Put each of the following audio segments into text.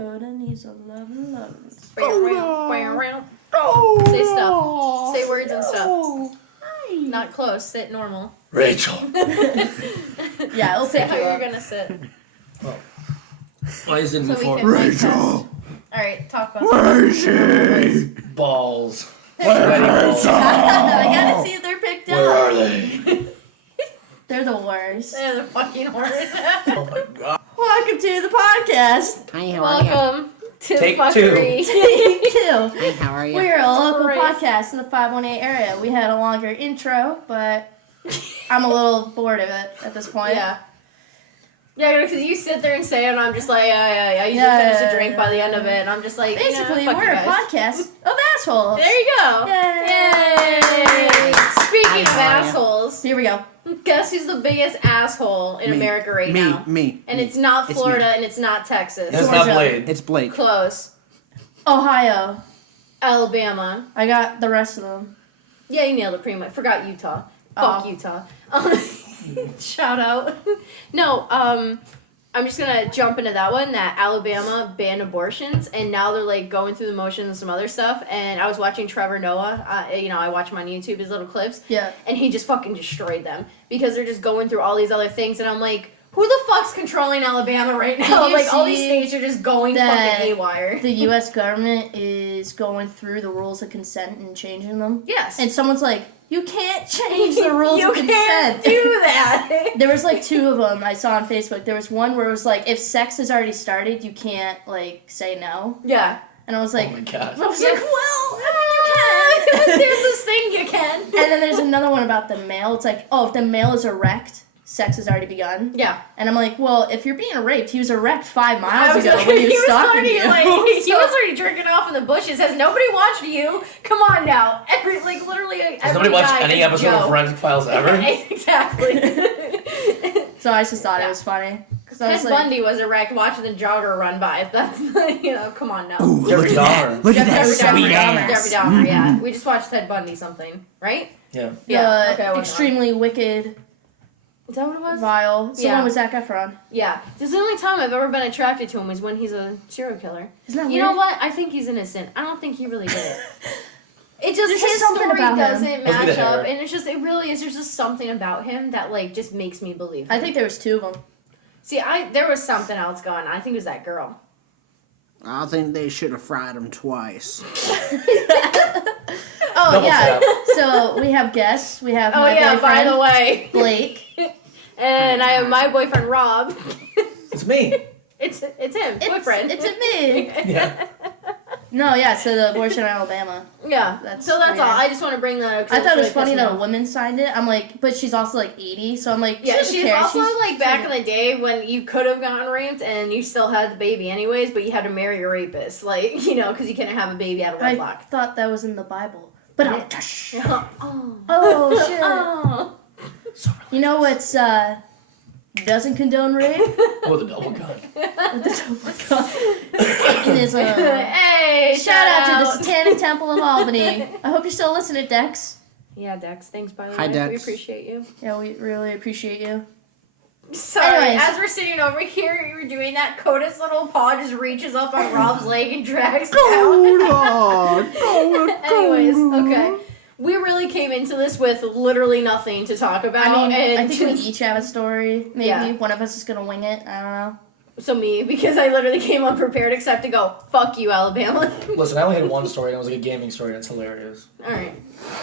Dakota needs a love. Say stuff. Say words and stuff. Hi. Not close. Sit normal. Rachel. Yeah, it'll Say pick how you you're up. gonna sit. Why is it So we before? can make test. Rachel. Alright, talk about Where is she? Balls. Sweaty balls. I gotta see if they're picked up. Where are they? They're the worst. They're the fucking worst. Oh my god. Welcome to the podcast. Hi, how are you? Welcome to Take the fuckery. Take two. Hi, how are you? We're a local Christ. podcast in the 518 area. We had a longer intro, but I'm a little bored of it at this point. Yeah. Yeah, because you sit there and say it, and I'm just like, yeah. You Yeah, finish yeah, a drink by the end of it, and I'm just like, Basically, fuck we're you a guys. podcast of assholes. There you go. Yay. Speaking of Hi, how are you? assholes, Here we go. guess who's the biggest asshole in America right now? Me. And it's not It's Florida, me. and it's not Texas. It's not Georgia. Blade. It's Blake. Close. Ohio. Alabama. I got the rest of them. Yeah, you nailed it pretty much. Forgot Utah. Oh. Fuck Utah. Shout out. No, I'm just gonna jump into that one. That Alabama banned abortions, and now they're like going through the motions and some other stuff. And I was watching Trevor Noah. I watch him on YouTube, his little clips, Yeah. and he just fucking destroyed them because they're just going through all these other things. And I'm like, who the fuck's controlling Alabama right now? Did you Like all these see states are just going that fucking haywire. The U.S. government is going through the rules of consent and changing them. Yes. And someone's like, you can't change the rules you of consent. can't do that. There was like two of them I saw on Facebook. There was one where it was like, if sex has already started, you can't like say no. Yeah. And I was like, Oh my god. I was like, well, I mean, you can. There's this thing you can. And then there's another one about the male. It's like, oh, if the male is erect, sex has already begun. Yeah. And I'm like, well, if you're being raped, he was erect 5 I miles was ago like, when he was was stalking already you. like, he So- was already jerking off in the bushes. Has nobody watched you? Come on now. Literally. Has nobody watched any episode of Forensic Files ever? Exactly. So I just thought Yeah. it was funny. So I Ted was like, Bundy was erect watching the jogger run by. That's come on now. Ooh, Jeffrey look at that. Dahmer. Look at that Jeffrey sweet Dahmer. ass. Jeffrey Dahmer, yeah. We just watched Ted Bundy something, right? Yeah. Yeah. Okay, I wasn't extremely wicked, wrong. Is that what it was? vile. It's the Yeah. one with Zac Efron. Yeah. This is the only time I've ever been attracted to him is when he's a serial killer. Isn't that You weird? know what? I think he's innocent. I don't think he really did it. It just There's his just something story about him. doesn't Must be match the hair. up, and it really is. There's just something about him that like just makes me believe. I him. think there was 2 of them. See, there was something else going on. I think it was that girl. I think they should have fried him twice. Oh, Double yeah. tap. So we have guests. We have Oh my yeah, boyfriend, by the way, Blake. and I have my boyfriend Rob. It's me. It's him, boyfriend. It's me. Yeah. No, yeah, so the abortion in Alabama. Yeah. That's So that's weird. all. I just want to bring that up. 'cause I thought it was really funny pissed me that a off. woman signed it. I'm like, but she's also like 80, so I'm like, Yeah, she doesn't she's care. also She's- like back in the day when you could have gotten raped and you still had the baby anyways, but you had to marry a rapist, like because you couldn't have a baby out of I wedlock. thought that was in the Bible. But Yeah. oh, Oh. oh shit. Oh. You know what's doesn't condone rape? Oh, the double gun. Oh my god. Satanism. Hey, Shout out to the Satanic Temple of Albany. I hope you're still listening, Dex. Yeah, Dex. Thanks, by the Hi, way. Dex. We appreciate you. Yeah, we really appreciate you. Sorry, Anyways. as we're sitting over here, you're doing that. Coda's little paw just reaches up on Rob's leg and drags down. Anyways, okay. We really came into this with literally nothing to talk about. I mean, and I think we just- each have a story. Maybe Yeah. one of us is gonna wing it. I don't know. So me, because I literally came unprepared except to go, fuck you, Alabama. Listen, I only had one story, and it was like a gaming story. That's hilarious. Alright.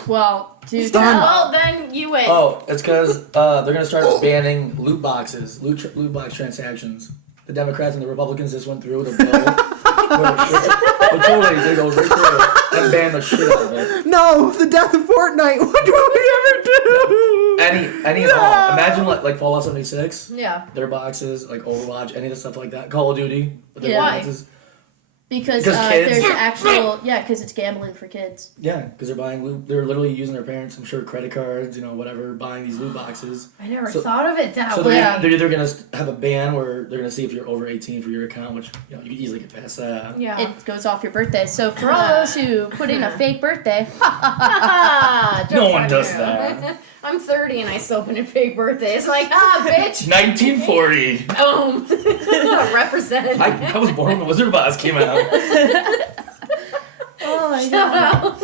Well, dude, Stop. tell. Well, then you win. Oh, it's because they're gonna start banning loot boxes, loot box transactions. The Democrats and the Republicans just went through with a bill. We're totally they go right through it and ban the shit out of it. No, the death of Fortnite. What do we ever do? Any of all. Imagine like Fallout 76, Yeah. their boxes, like Overwatch, any of the stuff like that. Call of Duty, with their Yeah. boxes. Because Because kids- there's actual, because it's gambling for kids. Yeah, because they're literally using their parents, I'm sure, credit cards, whatever, buying these loot boxes. I never So- thought of it that So way. they're either going to have a ban where they're going to see if you're over 18 for your account, which, you can easily get past that. Yeah. It goes off your birthday. So for all those who put in a fake birthday, Joke No one on does you. that. I'm 30 and I still put in fake birthdays. Like, bitch. 1940! Boom. Represent. I was born when the Wizard of Oz came out. oh my Shout god. out.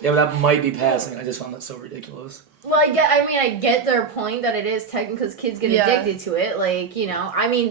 Yeah, but that might be passing. I just found that so ridiculous. Well, I get their point that it is technically because kids get Yeah. addicted to it. Like,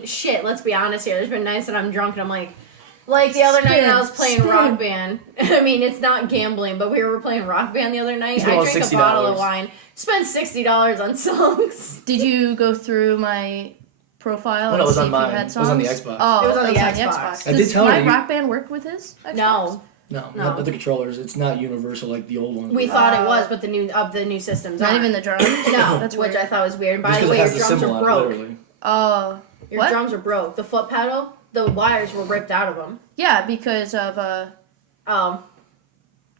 shit, let's be honest here. There's been nights that I'm drunk and I'm like the other night when I was playing Rock Band. I mean, it's not gambling, but we were playing Rock Band the other night. spent I all drank a $60. bottle of wine. Spent $60 on songs. Did you go through my profile Oh, no, and it was see on if you mine. had It songs? was on the Xbox. Oh, It was on the Xbox. I did Does tell my you- Rock Band work with his Xbox? No. No, No. not with the controllers. It's not universal like the old ones. We were. thought it was, but the new systems Not aren't. even the drums? No, That's which weird. I thought was weird. And by Just the 'cause way, it your has the drums symbol are on it, broke. literally. Oh. Your What? drums are broke. The foot pedal, the wires were ripped out of them. Yeah, because of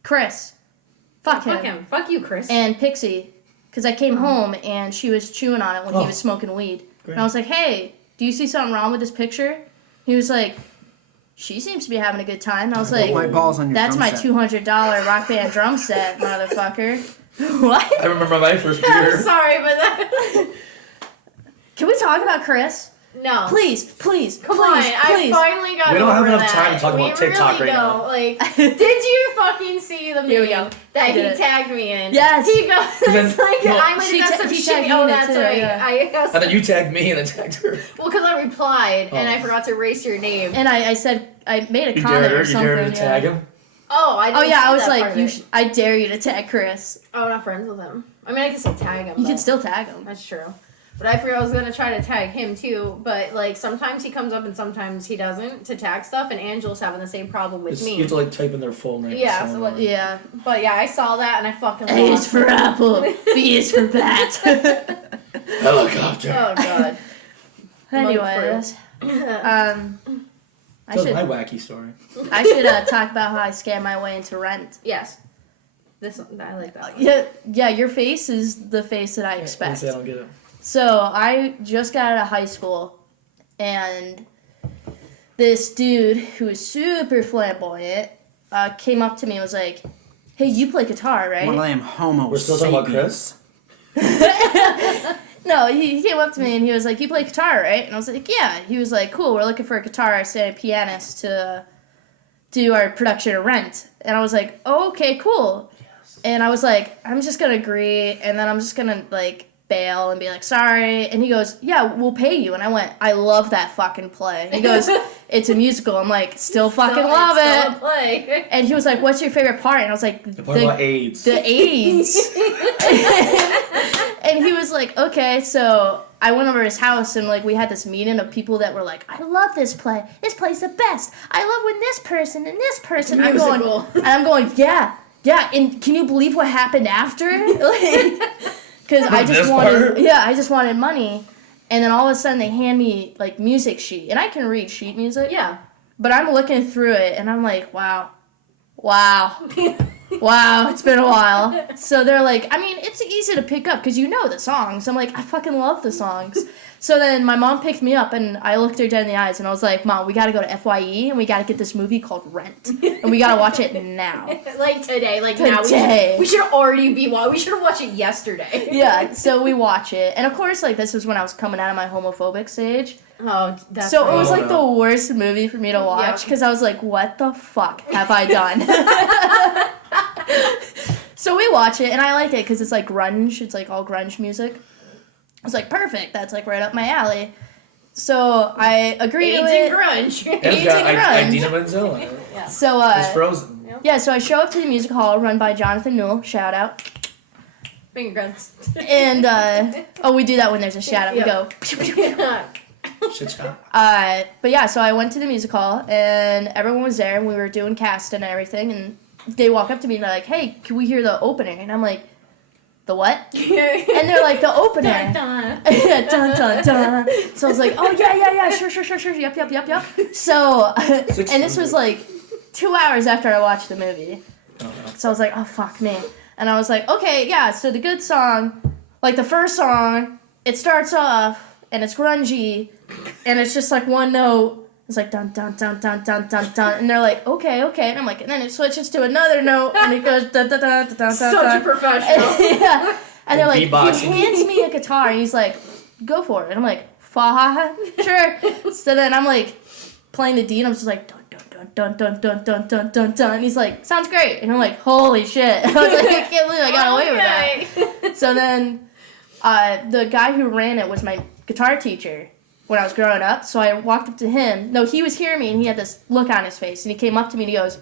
Chris. Fuck him. Fuck him. Fuck you, Chris. And Pixie. Because I came home and she was chewing on it when he Oh. was smoking weed. Great. And I was like, hey, do you see something wrong with this picture? He was like, she seems to be having a good time. And I was like, My balls on your that's drum my set. $200 Rock Band drum set, motherfucker. What? I remember my first I'm beer. sorry, but that. Can we talk about Chris? No. Please. Come please, on, I please. finally got We don't have over enough that. time to talk about TikTok really right now. don't. Like, did you fucking see the Here we meme go. that I he did it. tagged me in? Yes. He goes, then- it's like, well, I might She have got ta- some he shit. tagged me Oh, in it that's too, right. yeah. I And then you tagged me and then tagged her. well, because I replied and Oh. I forgot to erase your name. And I said, I made a You comment dared her? or You something. dared her to tag him? Oh, I Oh didn't yeah, see I was that part like, of it. I dare you to tag Chris. Oh, I'm not friends with him. I mean, I can still tag him. You but can still tag him. That's true. But I forgot I was gonna try to tag him too. But like sometimes he comes up and sometimes he doesn't to tag stuff. And Angela's having the same problem with You me. have to type in their full name. Yeah, so somewhere. what- Yeah. But yeah, I saw that and I fucking A is lost for it. apple. B is for bat. Helicopter. Oh god. Anyways, I That was should my wacky story. talk about how I scam my way into Rent. Yes. This one, I like that. One. Yeah. Your face is the face that I expect. Honestly, I don't get it. So I just got out of high school, and this dude who was super flamboyant came up to me and was like, "Hey, you play guitar, right?" One of them homo We're still talking about sapiens. Chris? No, he came up to me and he was like, "You play guitar, right?" And I was like, "Yeah." He was like, "Cool, we're looking for a guitarist and a pianist to do our production of Rent." And I was like, "Oh, okay, cool." And I was like, "I'm just gonna agree, and then I'm just gonna like bail and be like, sorry." And he goes, "Yeah, we'll pay you." And I went, "I love that fucking play." He goes, "It's a musical." I'm like, "Still fucking love Still a it." play. And he was like, "What's your favorite part?" And I was like, The part about AIDS. the AIDS. And he was like, "Okay." So I went over to his house and like we had this meeting of people that were like, "I love this play. This play's the best. I love when this person and this person." I'm going, Musical. and I'm going, yeah. And can you believe what happened after? Like, because I This just wanted, part? I just wanted money. And then all of a sudden they hand me like music sheet, and I can read sheet music. Yeah. But I'm looking through it and I'm like, wow. Wow, it's been a while. So they're like, I mean, it's easy to pick up because you know the songs. I'm like, I fucking love the songs. So then my mom picked me up and I looked her dead in the eyes and I was like, "Mom, we gotta go to FYE and we gotta get this movie called Rent. And we gotta watch it now." Like today, like now. Today. We should already be watching. We should have watched it yesterday. Yeah, so we watch it. And of course, like, this was when I was coming out of my homophobic stage. Oh, that's So it right. was Oh, like no. the worst movie for me to watch Yeah. because I was like, what the fuck have I done? So we watch it and I like it because it's like grunge. It's like all grunge music. I was like, perfect. That's like right up my alley. So I agreed AIDS to and it. grunge. And it's got Aging grunge. Idina Menzel in it. Yeah. So It's Frozen. yeah, so I show up to the music hall run by Jonathan Newell. Shout out. Finger guns. And we do that when there's a shout out. We go. Shit shot. But yeah, so I went to the music hall and everyone was there and we were doing cast and everything and they walk up to me and they're like, "Hey, can we hear the opening?" And I'm like, the what? and And they're like, the opener. Yeah, dun, dun, dun. So I was like, oh, yeah, sure, yep. So, and this was like 2 hours after I watched the movie. So I was like, oh, fuck me. And I was like, okay, yeah, so the good song, like the first song, it starts off, and it's grungy, and it's just like one note. It's like, dun, dun, dun, dun, dun, dun, dun. And they're like, okay. And I'm like, and then it switches to another note, and it goes, dun, dun, dun, dun, dun, Such dun. a professional. Yeah. And they're like, Beatboxing. he hands me a guitar, and he's like, go for it. And I'm like, fine, sure. So then I'm like, playing the D, and I'm just like, dun, dun, dun, dun, dun, dun, dun, dun. And he's like, sounds great. And I'm like, holy shit. I was like, I can't believe I got away with that. So then, the guy who ran it was my guitar teacher when I was growing up. So I walked up to him. No, he was hearing me, and he had this look on his face. And he came up to me, and he goes,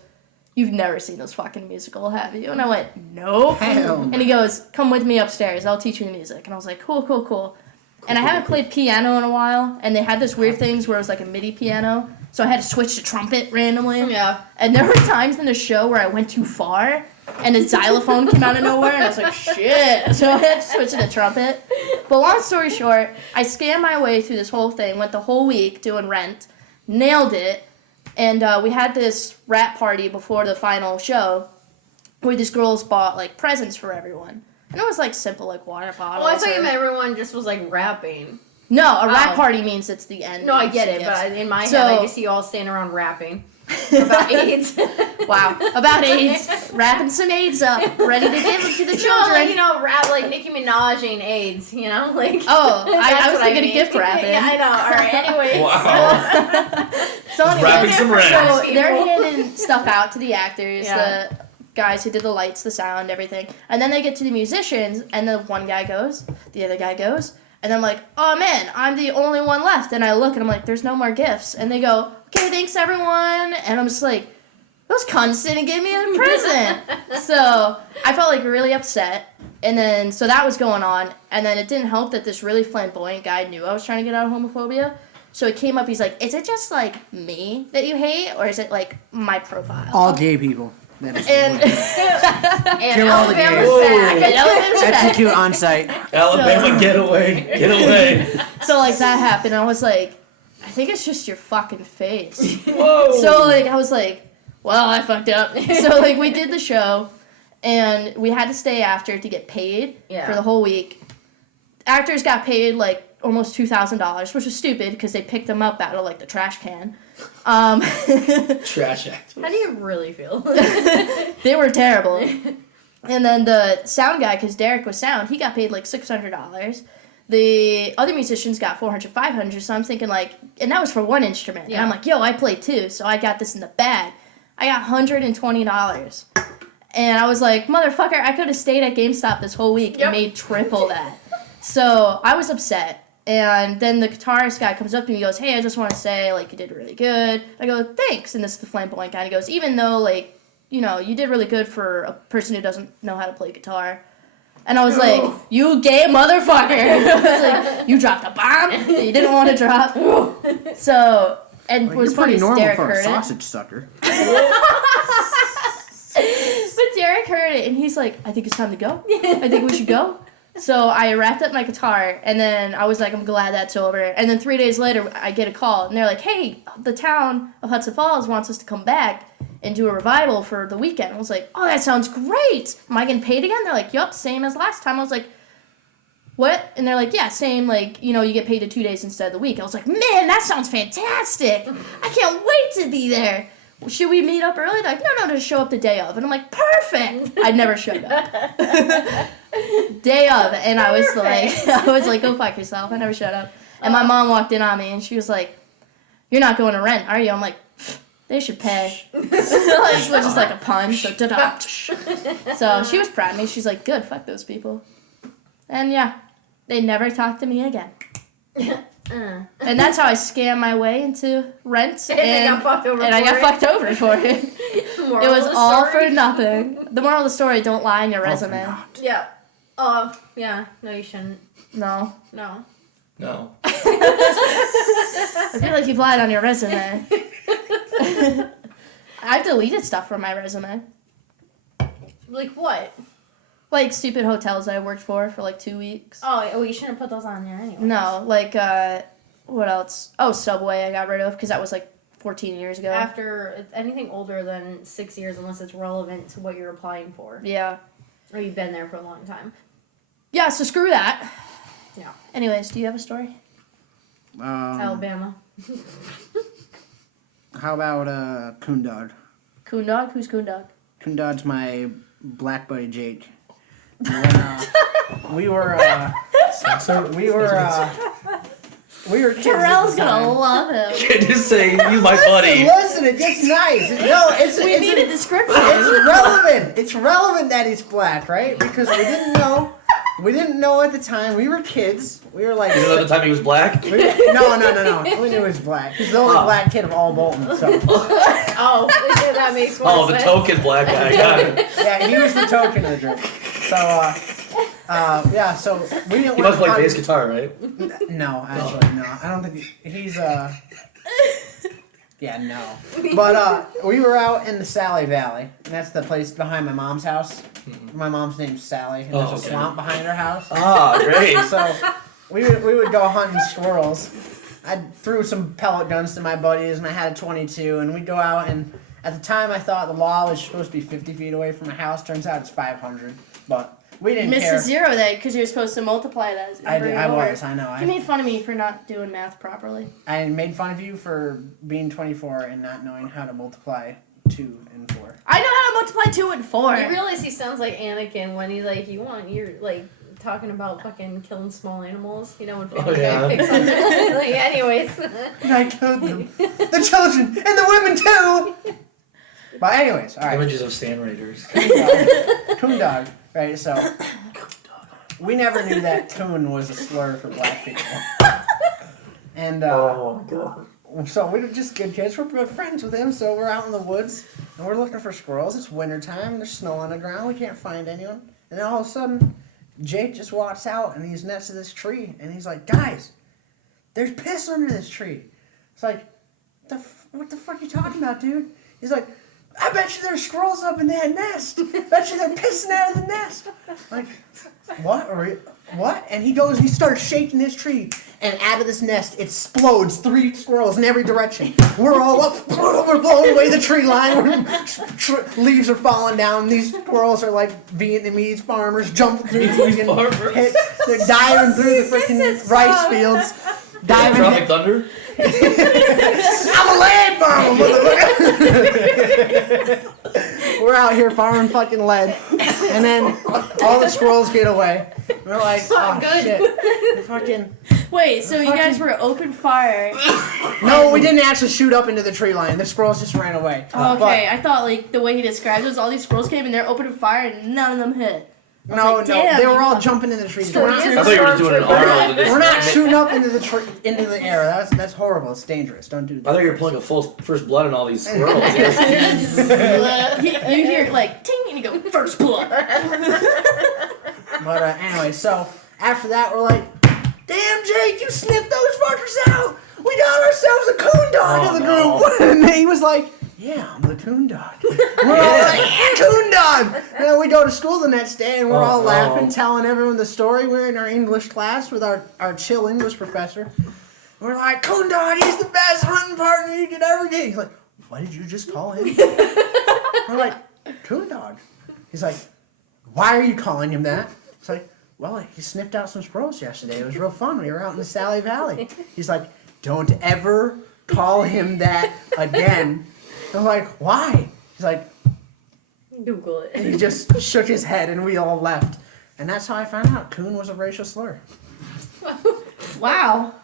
you've never seen this fucking musical, have you? And I went, nope. Hell. And he goes, come with me upstairs. I'll teach you the music. And I was like, cool. And I haven't played piano in a while. And they had this weird things where it was like a MIDI piano. So I had to switch to trumpet randomly. Yeah. And there were times in the show where I went too far, and a xylophone came out of nowhere, and I was like, shit. So I had to switch to trumpet. But long story short, I scammed my way through this whole thing, went the whole week doing Rent, nailed it, and we had this rap party before the final show where these girls bought, like, presents for everyone. And it was, like, simple, like, water bottles. Well, I thought you or- meant everyone just was like rapping. No, a rap Oh. party means it's the end. No, I of get the it, gifts. but in my So- head, I just see you all standing around rapping about AIDS. Wow. About AIDS. Wrapping some AIDS up, ready to give them to the No, children. like, you know, rap like Nicki Minaj ain't AIDS, you know? Like, Oh, I that's was what thinking mean. of gift wrapping. Yeah, I know. All right, anyway. Wow. So anyway, Wrapping some rent. So they're handing stuff out to the actors, Yeah. the guys who did the lights, the sound, everything. And then they get to the musicians, and the one guy goes, the other guy goes, and I'm like, oh man, I'm the only one left. And I look, and I'm like, there's no more gifts. And they go, okay, thanks everyone. And I'm just like, those cunts didn't give me a present. So I felt like really upset. And then, so that was going on. And then it didn't help that this really flamboyant guy knew I was trying to get out of homophobia. So he came up, he's like, is it just like me that you hate? Or is it like my profile? All gay people. That is And, And Kill all the Alabama's gays. back. and Alabama's back. execute on site. Alabama, get away. So like that happened. I was like, I think it's just your fucking face. Whoa. So like I was like, well, I fucked up. So like we did the show, and we had to stay after to get paid Yeah. for the whole week. Actors got paid like almost $2,000, which was stupid because they picked them up out of like the trash can. Trash act. How do you really feel? They were terrible. And then the sound guy, because Derek was sound, he got paid like $600. The other musicians got $400, $500. So I'm thinking like, and that was for one instrument. And Yeah. I'm like, yo, I play too, so I got this in the bag. I got $120. And I was like, motherfucker, I could have stayed at GameStop this whole week Yep. and made triple that. So I was upset. And then the guitarist guy comes up to me and goes, hey, I just want to say, like, you did really good. I go, thanks. And this is the flamboyant guy. And he goes, even though, like, you know, you did really good for a person who doesn't know how to play guitar. And I was like, you gay motherfucker. I was like, you dropped a bomb that you didn't want to drop. So, and Like, what was you're pretty funny is normal Derek for a heard it. sausage sucker. But Derek heard it, and he's like, I think it's time to go. I think we should go. So I wrapped up my guitar, and then I was like, I'm glad that's over. And then 3 days later, I get a call, and they're like, hey, the town of Hudson Falls wants us to come back and do a revival for the weekend. I was like, oh, that sounds great. Am I getting paid again? They're like, yup, same as last time. I was like, what? And they're like, yeah, same, like, you know, you get paid to 2 days instead of the week. I was like, man, that sounds fantastic. I can't wait to be there. Should we meet up early? They're like, no, just show up the day of. And I'm like, perfect. I never showed up. Day of, and I was like, go fuck yourself. I never showed up. And my mom walked in on me, and she was like, you're not going to Rent, are you? I'm like, they should pay. It was just like a pun. So, da-da. So she was proud of me. She's like, good, fuck those people. And yeah, they never talked to me again. And that's how I scammed my way into Rent. And they got fucked over and I for got it. fucked over for it. Moral It was of the all story? for nothing. The moral of the story, don't lie in your resume. Yeah. Yeah. No, you shouldn't. No. No. No. I feel like you've lied on your resume. I've deleted stuff from my resume. Like what? Like stupid hotels I worked for like 2 weeks. Oh, well, you shouldn't put those on there anyway. No, like what else? Oh, Subway I got rid of because that was like 14 years ago. After anything older than 6 years, unless it's relevant to what you're applying for, Yeah. or you've been there for a long time. Yeah, so screw that. Yeah. Anyways, do you have a story? Alabama. How about Coon Dog? Coon Dog? Who's Coon Dog? Coon Dog's my black buddy Jake. When, we were kids. Terrell's at the time. gonna love him. Can't just say he's my buddy. Listen, it gets nice. No, We need a description. It's relevant. It's relevant that he's black, right? Because we didn't know. We didn't know at the time. We were kids. We were like. You know, at the time he was black. No. We knew he was black. He's the only black kid of all Bolton. So. Oh, that makes more Oh, the sense. token black guy. Got it. Yeah, he was the token of the group. So, yeah. So we didn't. He must play bass guitar, right? No, actually, no. I don't think he's Yeah, no. But we were out in the Sally Valley, and that's the place behind my mom's house. My mom's name's Sally, and there's a swamp behind her house. Ah, great. So we would go hunting squirrels. I threw some pellet guns to my buddies, and I had a 22, and we'd go out, and at the time I thought the law was supposed to be 50 feet away from my house. Turns out it's 500, but we You didn't missed care. a zero then because you're supposed to multiply that. I know. You made fun of me for not doing math properly. I made fun of you for being 24 and not knowing how to multiply 2 and 4. I know how to multiply 2 and 4. You realize he sounds like Anakin when he's like, you're like talking about fucking killing small animals. You know when Family Guy picks on them. Like, anyways. And I killed them. The children and the women too. But anyways, all right. Images of Sand Raiders. Coon dog. Right, so we never knew that coon was a slur for black people. And Oh, God. so we were just good kids. We're good friends with him, so we're out in the woods and we're looking for squirrels. It's wintertime, there's snow on the ground, we can't find anyone. And then all of a sudden, Jake just walks out and he's next to this tree and he's like, guys, there's piss under this tree. It's like, what the fuck are you talking about, dude? He's like, I bet you there's squirrels up in that nest. Bet you they're pissing out of the nest. Like, what? What? And he starts shaking this tree, and out of this nest explodes 3 squirrels in every direction. We're all up, we're blowing away the tree line. Leaves are falling down. These squirrels are like Vietnamese farmers jumping through freaking pits. They're diving through the freaking rice fields. Diving. Tropic Thunder? I'm a land farmer, motherfucker. We're out here farming fucking lead, and then all the squirrels get away. We're like, oh good. shit, fucking. Wait, so you guys were open fire. No, we didn't actually shoot up into the tree line. The squirrels just ran away. Okay, I thought like the way he described it was all these squirrels came and they're opening fire and none of them hit. No, damn, they were you all fucking- jumping in the trees. So We're he is I thought you were doing an Arnold. we're not shooting up into the air. That's horrible. It's dangerous. Don't do I that. thought you were pulling a full first blood on all these squirrels. You hear like ting and you go first blood. But anyway, so after that, we're like, damn, Jake, you sniffed those fuckers out. We got ourselves a coon dog in the group. And he was like, yeah, I'm the coon dog. We're all like, yeah, coon dog. And then we go to school the next day and we're all laughing, telling everyone the story. We're in our English class with our chill English professor. We're like, coon dog, he's the best hunting partner you could ever get. He's like, what did you just call him? We're like, coon dog. He's like, why are you calling him that? It's like, well, he sniffed out some squirrels yesterday. It was real fun. We were out in the Sally Valley. He's like, don't ever call him that again. I'm like, why? He's like, Google it. and he just shook his head and we all left. And that's how I found out coon was a racial slur. Wow.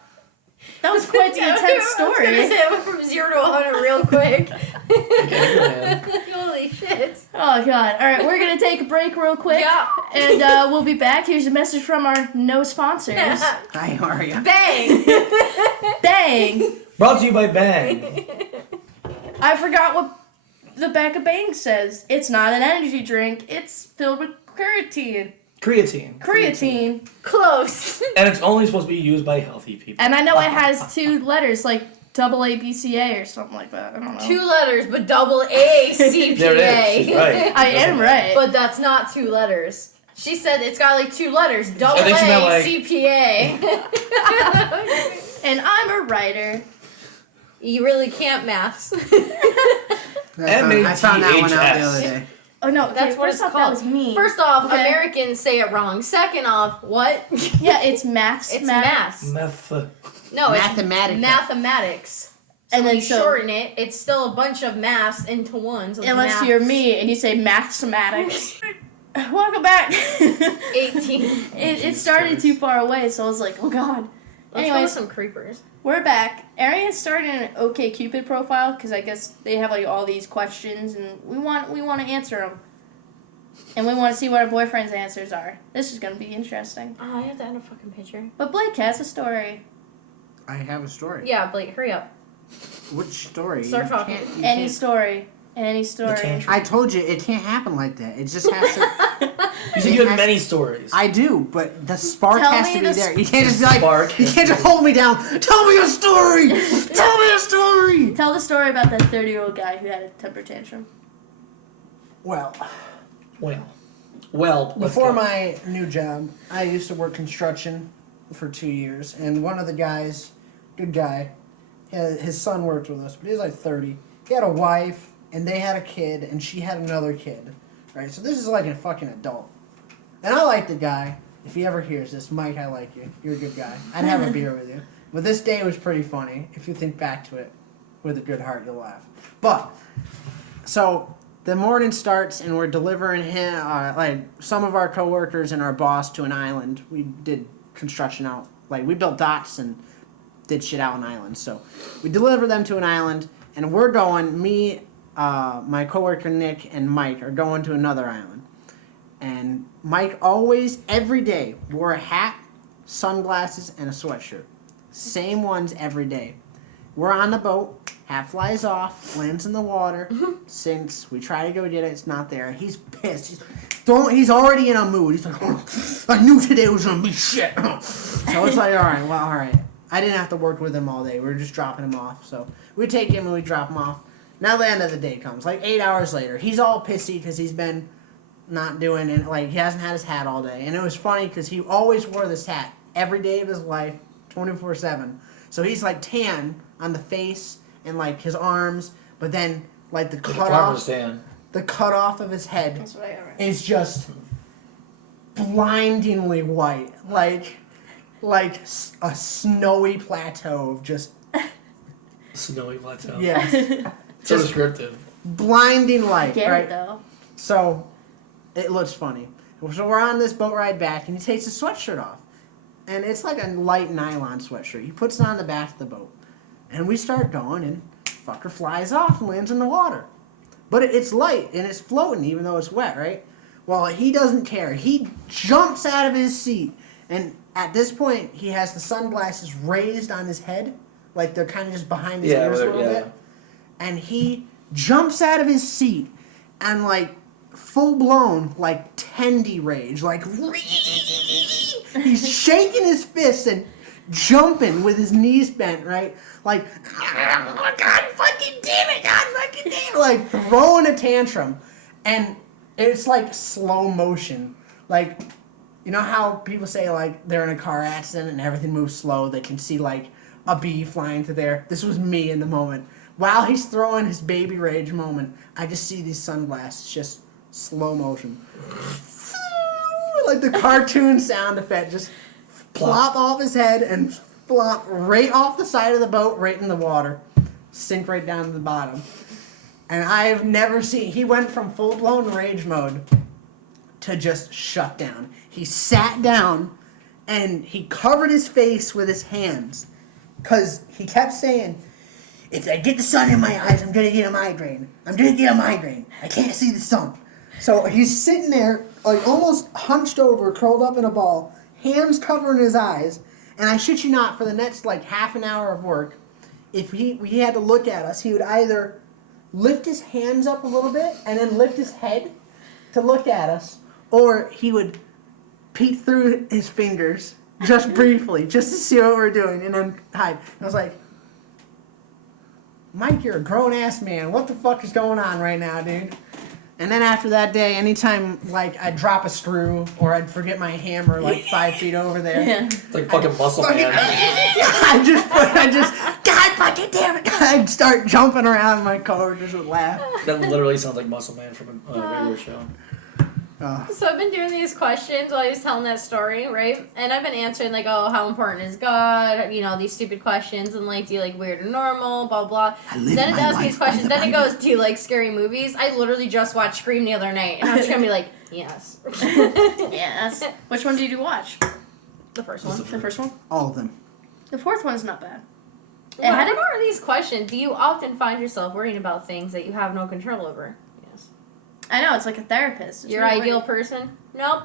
That was quite the intense story. It went from 0 to 100 real quick. Man. Holy shit. Oh god. Alright, we're gonna take a break real quick. Yeah. And we'll be back. Here's a message from our no sponsors. Hi, how are you? Bang! Bang! Brought to you by Bang. I forgot what the back of Bang says. It's not an energy drink. It's filled with creatine. Creatine. Close. And it's only supposed to be used by healthy people. And I know it has 2 letters, like AABCA or something like that. I don't know. 2 letters, but double A CPA. There it is. Right. I am right. But that's not 2 letters. She said it's got like 2 letters. Double think she meant, A like- CPA. And I'm a writer. You really can't maths. I found that one out the other day. Oh no, That's what it's first off, called. That was me. First off, Okay. Americans say it wrong. Second off, what? Yeah, it's maths. It's maths. Meth. No, it's Mathematica. mathematics. So And when then you so- shorten it, it's still a bunch of maths into one. So it's Unless maths. you're me and you say mathematics. Welcome back. 18. It started too far away, so I was like, oh god. Let's go with Anyways, some creepers. we're back. Arian started an OkCupid profile because I guess they have like all these questions and we want to answer them. And we want to see what our boyfriend's answers are. This is gonna be interesting. Oh, I have to add a fucking picture. But Blake has a story. I have a story. Yeah, Blake, hurry up. Which story? Start You talking. can't- you Any can't- story. Any story. tantrum. I told you it can't happen like that. It just has to. You said you had many stories. I do, but the spark Tell has me to be the there. You can't just be like, spark you has can't to just hold me down. Tell me a story. Tell me a story. Tell the story about that 30-year-old guy who had a temper tantrum. Well, Well, let's before go. my new job, I used to work construction for 2 years, and one of the guys, good guy, his son worked with us, but he was like 30. He had a wife, and they had a kid, and she had another kid, right? So this is like a fucking adult. And I like the guy. If he ever hears this, Mike, I like you. You're a good guy. I'd have a beer with you. But this day was pretty funny. If you think back to it with a good heart, you'll laugh. But, so the morning starts and we're delivering him, like some of our coworkers and our boss to an island. We did construction out, like we built docks and did shit out on islands. So we deliver them to an island, and we're going. Me, my coworker Nick, and Mike are going to another island. And Mike always, every day, wore a hat, sunglasses, and a sweatshirt. Same ones every day. We're on the boat. Hat flies off, lands in the water. Since we try to go get it, it's not there. He's pissed. He's already in a mood. He's like, oh, I knew today was gonna be shit. So it's like, all right. I didn't have to work with him all day. We were just dropping him off. So we take him and we drop him off. Now the end of the day comes, like 8 hours later. He's all pissy because he's been not doing it. Like he hasn't had his hat all day, and it was funny because he always wore this hat every day of his life, 24/7. So he's like tan on the face and like his arms, but then like the farmer's tan. the cut off of his head That's what I got right. is just blindingly white, like a snowy plateau of just Snowy plateau. yeah, So just descriptive. blinding I light, get right? it though. So it looks funny. So we're on this boat ride back, and he takes his sweatshirt off. And it's like a light nylon sweatshirt. He puts it on the back of the boat. And we start going, and fucker flies off and lands in the water. But it's light, and it's floating, even though it's wet, right? Well, he doesn't care. He jumps out of his seat. And at this point, he has the sunglasses raised on his head. Like they're kind of just behind his ears a little bit. And he jumps out of his seat and like full-blown like Tendy rage, like he's shaking his fists and jumping with his knees bent, right? Like, oh, God fucking damn it, God fucking damn it, like throwing a tantrum. And it's like slow motion. Like, you know how people say like they're in a car accident and everything moves slow, they can see like a bee flying through there. This was me in the moment. While he's throwing his baby rage moment, I just see these sunglasses just slow motion. Like the cartoon sound effect, just plop off his head and flop right off the side of the boat, right in the water. Sink right down to the bottom. And I've never seen, he went from full-blown rage mode to just shut down. He sat down and he covered his face with his hands. Because he kept saying, if I get the sun in my eyes, I'm going to get a migraine. I'm going to get a migraine. I can't see the sun. So he's sitting there, like almost hunched over, curled up in a ball, hands covering his eyes. And I shit you not, for the next like half an hour of work, if he had to look at us, he would either lift his hands up a little bit and then lift his head to look at us, or he would peek through his fingers just briefly, just to see what we're doing, and then hide. And I was like, Mike, you're a grown-ass man. What the fuck is going on right now, dude? And then after that day, anytime like I'd drop a screw or I'd forget my hammer like 5 feet over there, Yeah. It's like fucking muscle fucking, man. I just, God fucking damn it! I'd start jumping around. My coworkers would laugh. That literally sounds like muscle man from a regular show. So I've been doing these questions while he was telling that story, right? And I've been answering like, oh, how important is God? You know, these stupid questions and like, do you like weird or normal? Blah blah. Then it asks these questions. Then it goes, do you like scary movies? I literally just watched Scream the other night, and I'm just gonna be like, yes. Yes. Which one did you watch? The first one. The first one? All of them. The fourth one's not bad. Well, had what are these questions? Do you often find yourself worrying about things that you have no control over? Yes. I know, it's like a therapist. It's Your really ideal weird. person? Nope.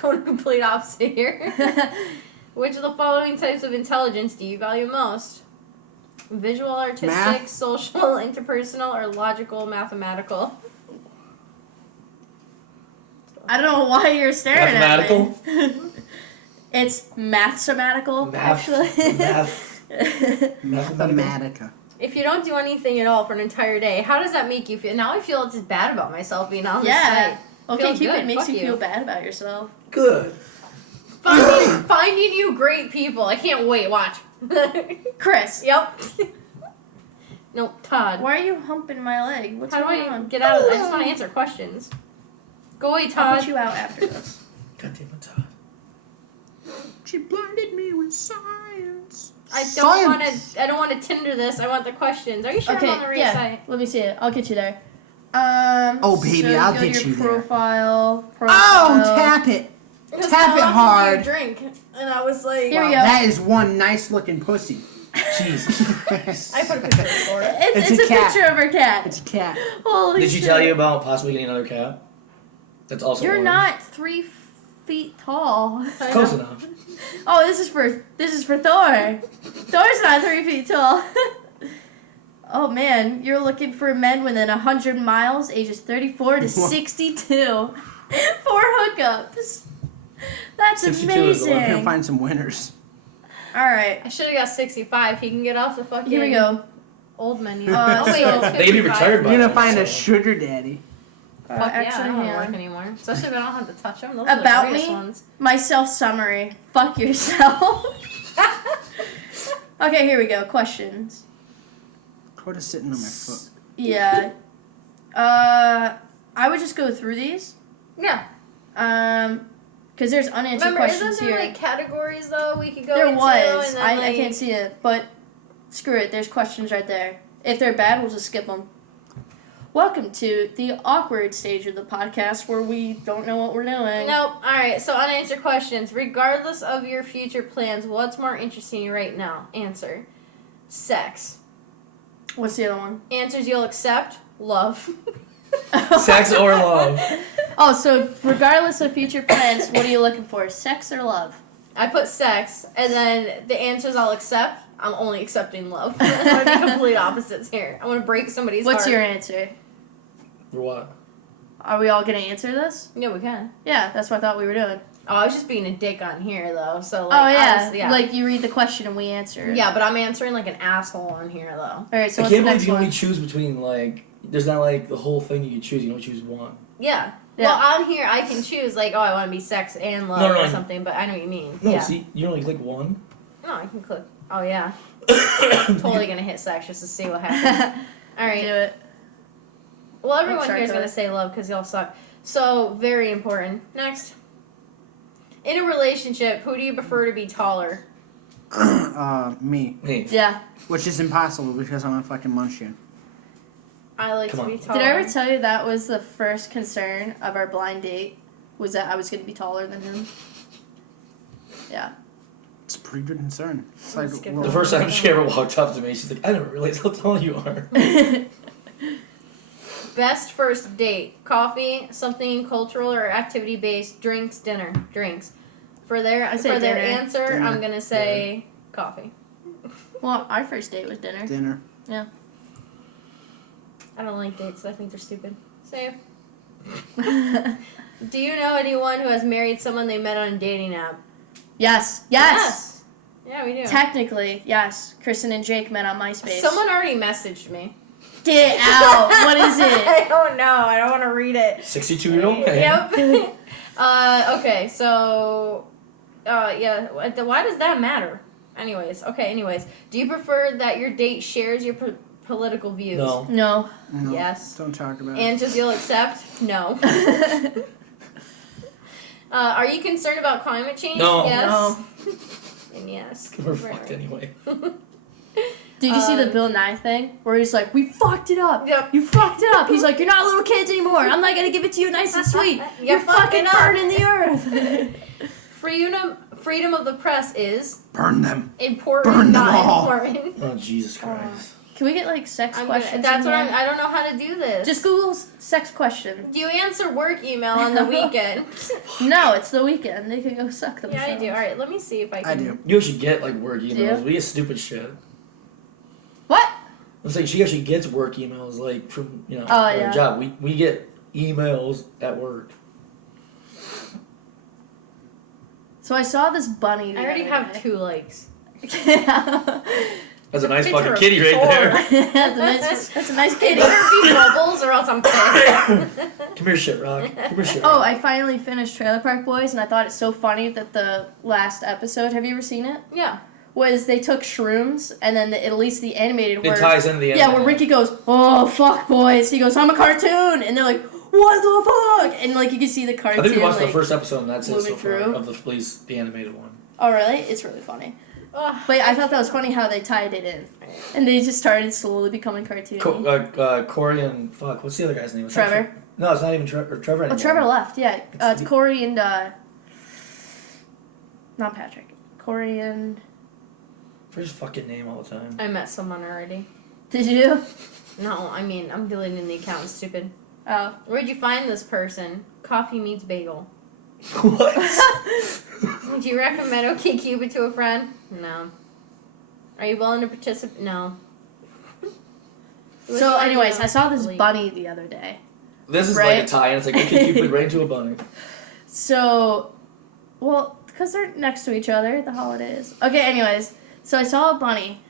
Going complete opposite here. Which of the following types of intelligence do you value most? Visual, artistic, Math. social, interpersonal, or logical, mathematical? I don't know why you're staring Mathematical? at me. It's mathematical, Math. actually. Mathematica. If you don't do anything at all for an entire day, how does that make you feel? Now I feel just bad about myself being on this Yeah. site. Okay, Feel Cupid good, makes fuck you you. feel bad about yourself. Good. Finding you great people. I can't wait. Watch. Chris, Yep. No, Todd. why are you humping my leg? What's How do going I on? get out of I just want to answer questions. Go away, I'll Todd. put you out after this. God damn it, Todd. She blinded me with science. I don't want to Tinder this. I want the questions. Are you sure Okay, I'm on the right yeah. site? Let me see it. I'll get you there. Oh, baby, so I'll go get your you there. profile. Oh, tap it. Because Tap I it offered me a hard. drink, and I was like, Here we go. That is one nice looking pussy. Jesus Christ. I put a picture for it. It's It's a a cat. picture of her cat. It's a cat. Holy Did she shit. tell you about possibly getting another cat? That's also You're one. not 3 feet tall. I Close know. enough. Oh, this is for Thor. Thor's not 3 feet tall. Oh man, you're looking for men within 100 miles, ages 34 to 62, for hookups. That's 62 is the one. We're amazing. gonna find some winners. All right, I should have got 65. He can get off the fucking here we go. old menu. Uh, oh, wait, so- it's 55. They can be retired by You're gonna now, find a so- sugar daddy. Fuck yeah, I Actually, don't want to yeah. work anymore. Especially if I don't have to touch them. Those are the About greatest me? ones. My self summary. Fuck yourself. Okay, here we go. Questions. Coda's sitting on my foot. Yeah. I would just go through these. Yeah. Because there's unanswered Remember, questions isn't there here. like categories though we could go There into? was. And then, I like, can't see it, but screw it. There's questions right there. If they're bad, we'll just skip them. Welcome to the awkward stage of the podcast where we don't know what we're doing. Nope. Alright, so unanswered questions. Regardless of your future plans, what's more interesting to you right now? Answer. Sex. What's the other one? Answers you'll accept. Love. Sex or love? Oh, so regardless of future plans, what are you looking for? Sex or love? I put sex, and then the answers I'll accept. I'm only accepting love. I'm going to be complete opposites here. I want to break somebody's What's heart. your answer? For what? Are we all going to answer this? Yeah, we can. Yeah, that's what I thought we were doing. Oh, I was just being a dick on here, though. So, like, Oh, yeah. I was, yeah. Like, you read the question and we answer it. Yeah, but I'm answering like an asshole on here, though. All right, so I what's the can't believe next you can one? only choose between, like, there's not, like, the whole thing you can choose. You can only choose one. Yeah. Yeah. Well, on here I can choose like, oh, I want to be sex and love No, or no. something, but I know what you mean. No, yeah. see, you only click one. No, I can click. Oh yeah. Totally gonna hit sex just to see what happens. All Do right. it. Well, everyone sorry, here is go gonna ahead. say love because y'all suck. So very important. Next. In a relationship, who do you prefer to be taller? Me. Me. Yeah. Which is impossible because I'm a fucking munchkin. I like Come to on. be taller. Did I ever tell you that was the first concern of our blind date? Was that I was going to be taller than him? Yeah. It's a pretty good concern. It's like, Let's skip well, The first time she ever walked up to me, she's like, I never realized how tall you are. Best first date: coffee, something cultural or activity based, drinks, dinner, drinks. For their I say dinner. answer, Dinner. I'm gonna say coffee. Well, our first date was dinner. dinner. I don't like dates. I think they're stupid. Safe. Do you know anyone who has married someone they met on a dating app? Yes. Yes. Yeah, we do. Technically, yes. Kristen and Jake met on MySpace. Someone already messaged me. Get out. What is it? I don't know. I don't want to read it. 62-year-old man. Yep. Okay, so, yeah. Why does that matter? Anyways. Do you prefer that your date shares your political views? No. No. No, Yes. Don't talk about it. Answers you'll accept? No. Are you concerned about climate change? No. Yes. No. And yes. We're fucked anyway. Did you see the Bill Nye thing? Where he's like, we fucked it up. Yep. You fucked it up. He's like, you're not little kids anymore. I'm not going to give it to you nice and sweet. You You're fucked fucking it up." burning the earth. Freedom of the press is Burn them. important, Burn them not all. important. Oh, Jesus Christ. Can we get like sex questions? That's in what here? I don't know how to do this. Just Google sex question. Do you answer work email on the weekend? No, it's the weekend. They can go suck themselves. Yeah, I do. All right, let me see if I can. I do. You actually get, like, work you? emails. We get stupid shit. What? It's like she actually gets work emails, like, from, you know, Oh, her yeah. job. We get emails at work. So I saw this bunny. The I already other have day. 2 likes. That's a nice Get fucking her kitty right there. that's a nice It kitty. better be bubbles or else I'm pissed. Come here, shit, Rock. Come here, shit. Oh, Rock. I finally finished Trailer Park Boys, and I thought it's so funny that the last episode, have you ever seen it? Yeah. Was they took shrooms, and then at least the animated It where ties into the end. yeah, where Ricky goes, oh fuck boys, he goes, I'm a cartoon, and they're like, what the fuck, and like you can see the I cartoon. think we watched like, the first episode, and that's it moving so far, through. of the, at least the animated one. Oh really? It's really funny. Ugh. But I thought that was funny how they tied it in, and they just started slowly becoming cartoony. Corey and fuck, what's the other guy's name? It's Trevor. No, it's not even Trevor. Trevor Oh, anymore. Trevor left. Yeah, it's the- Corey and not Patrick. Corey and For his fucking name all the time. I met someone already. did you? No, I mean, I'm deleting the account, stupid. Oh. Where'd you find this person? Coffee meets bagel. What? Would you recommend OkCupid to a friend? No. Are you willing to participate? No. So, anyways, I saw this Delete. bunny the other day. This is Right. like a tie, and it's like, okay, Cupid right into a bunny. So, well, because they're next to each other at the holidays. Okay, anyways, so I saw a bunny,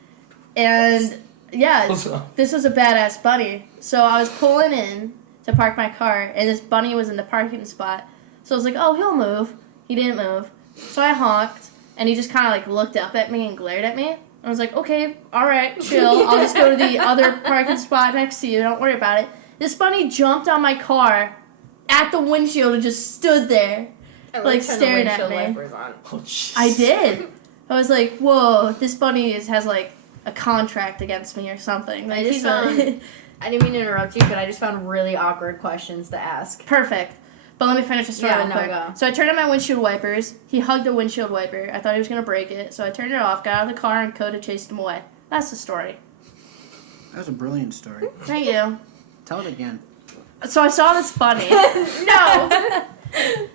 and yeah, What's up? this was a badass bunny. So I was pulling in to park my car, and this bunny was in the parking spot. So I was like, oh, he'll move. He didn't move. So I honked, and he just kind of like looked up at me and glared at me. I was like, okay, all right, chill. I'll just go to the other parking spot next to you. Don't worry about it. This bunny jumped on my car at the windshield and just stood there. like, staring at me. Oh, jeez. I did. I was like, whoa, this bunny has like a contract against me or something. Like, I just he's really- I didn't mean to interrupt you, but I just found really awkward questions to ask. Perfect. But let me finish the story Yeah, real no, quick. go. So I turned on my windshield wipers. He hugged the windshield wiper. I thought he was going to break it. So I turned it off, got out of the car, and Coda chased him away. That's the story. That was a brilliant story. Thank you. Tell it again. So I saw this bunny. No!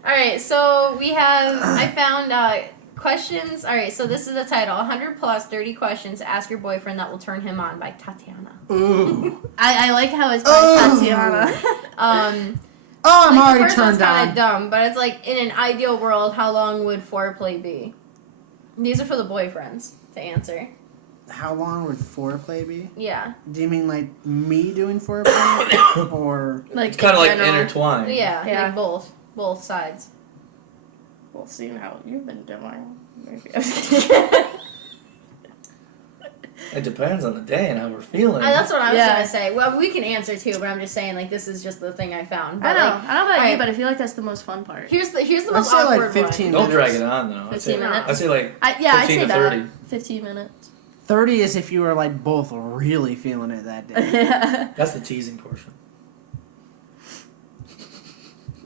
Alright, so we have, I found questions. Alright, so this is the title 100 plus 30 questions to ask your boyfriend that will turn him on by Tatiana. Ooh. I like how it's by Tatiana. Oh, I'm Like, the already first one's turned kind on. of dumb, but it's like, in an ideal world, how long would foreplay be? These are for the boyfriends to answer. How long would foreplay be? Yeah. Do you mean like me doing foreplay? Or. Like, It's kind of in like general. intertwined. Yeah, Yeah. like both sides. We'll see how you've been doing. Maybe. I'm just kidding. It depends on the day and how we're feeling. That's what I was Yeah. gonna say. Well, we can answer too, but I'm just saying like this is just the thing I found. I But know. like, I don't know about you, alright. but I feel like that's the most fun part. here's the Let's most say, like, awkward 15 Don't drag minutes. it on, though. 15 minutes? I'd say like I'd 15 say to that. 30. 15 minutes. 30 is if you were like both really feeling it that day. That's the teasing portion.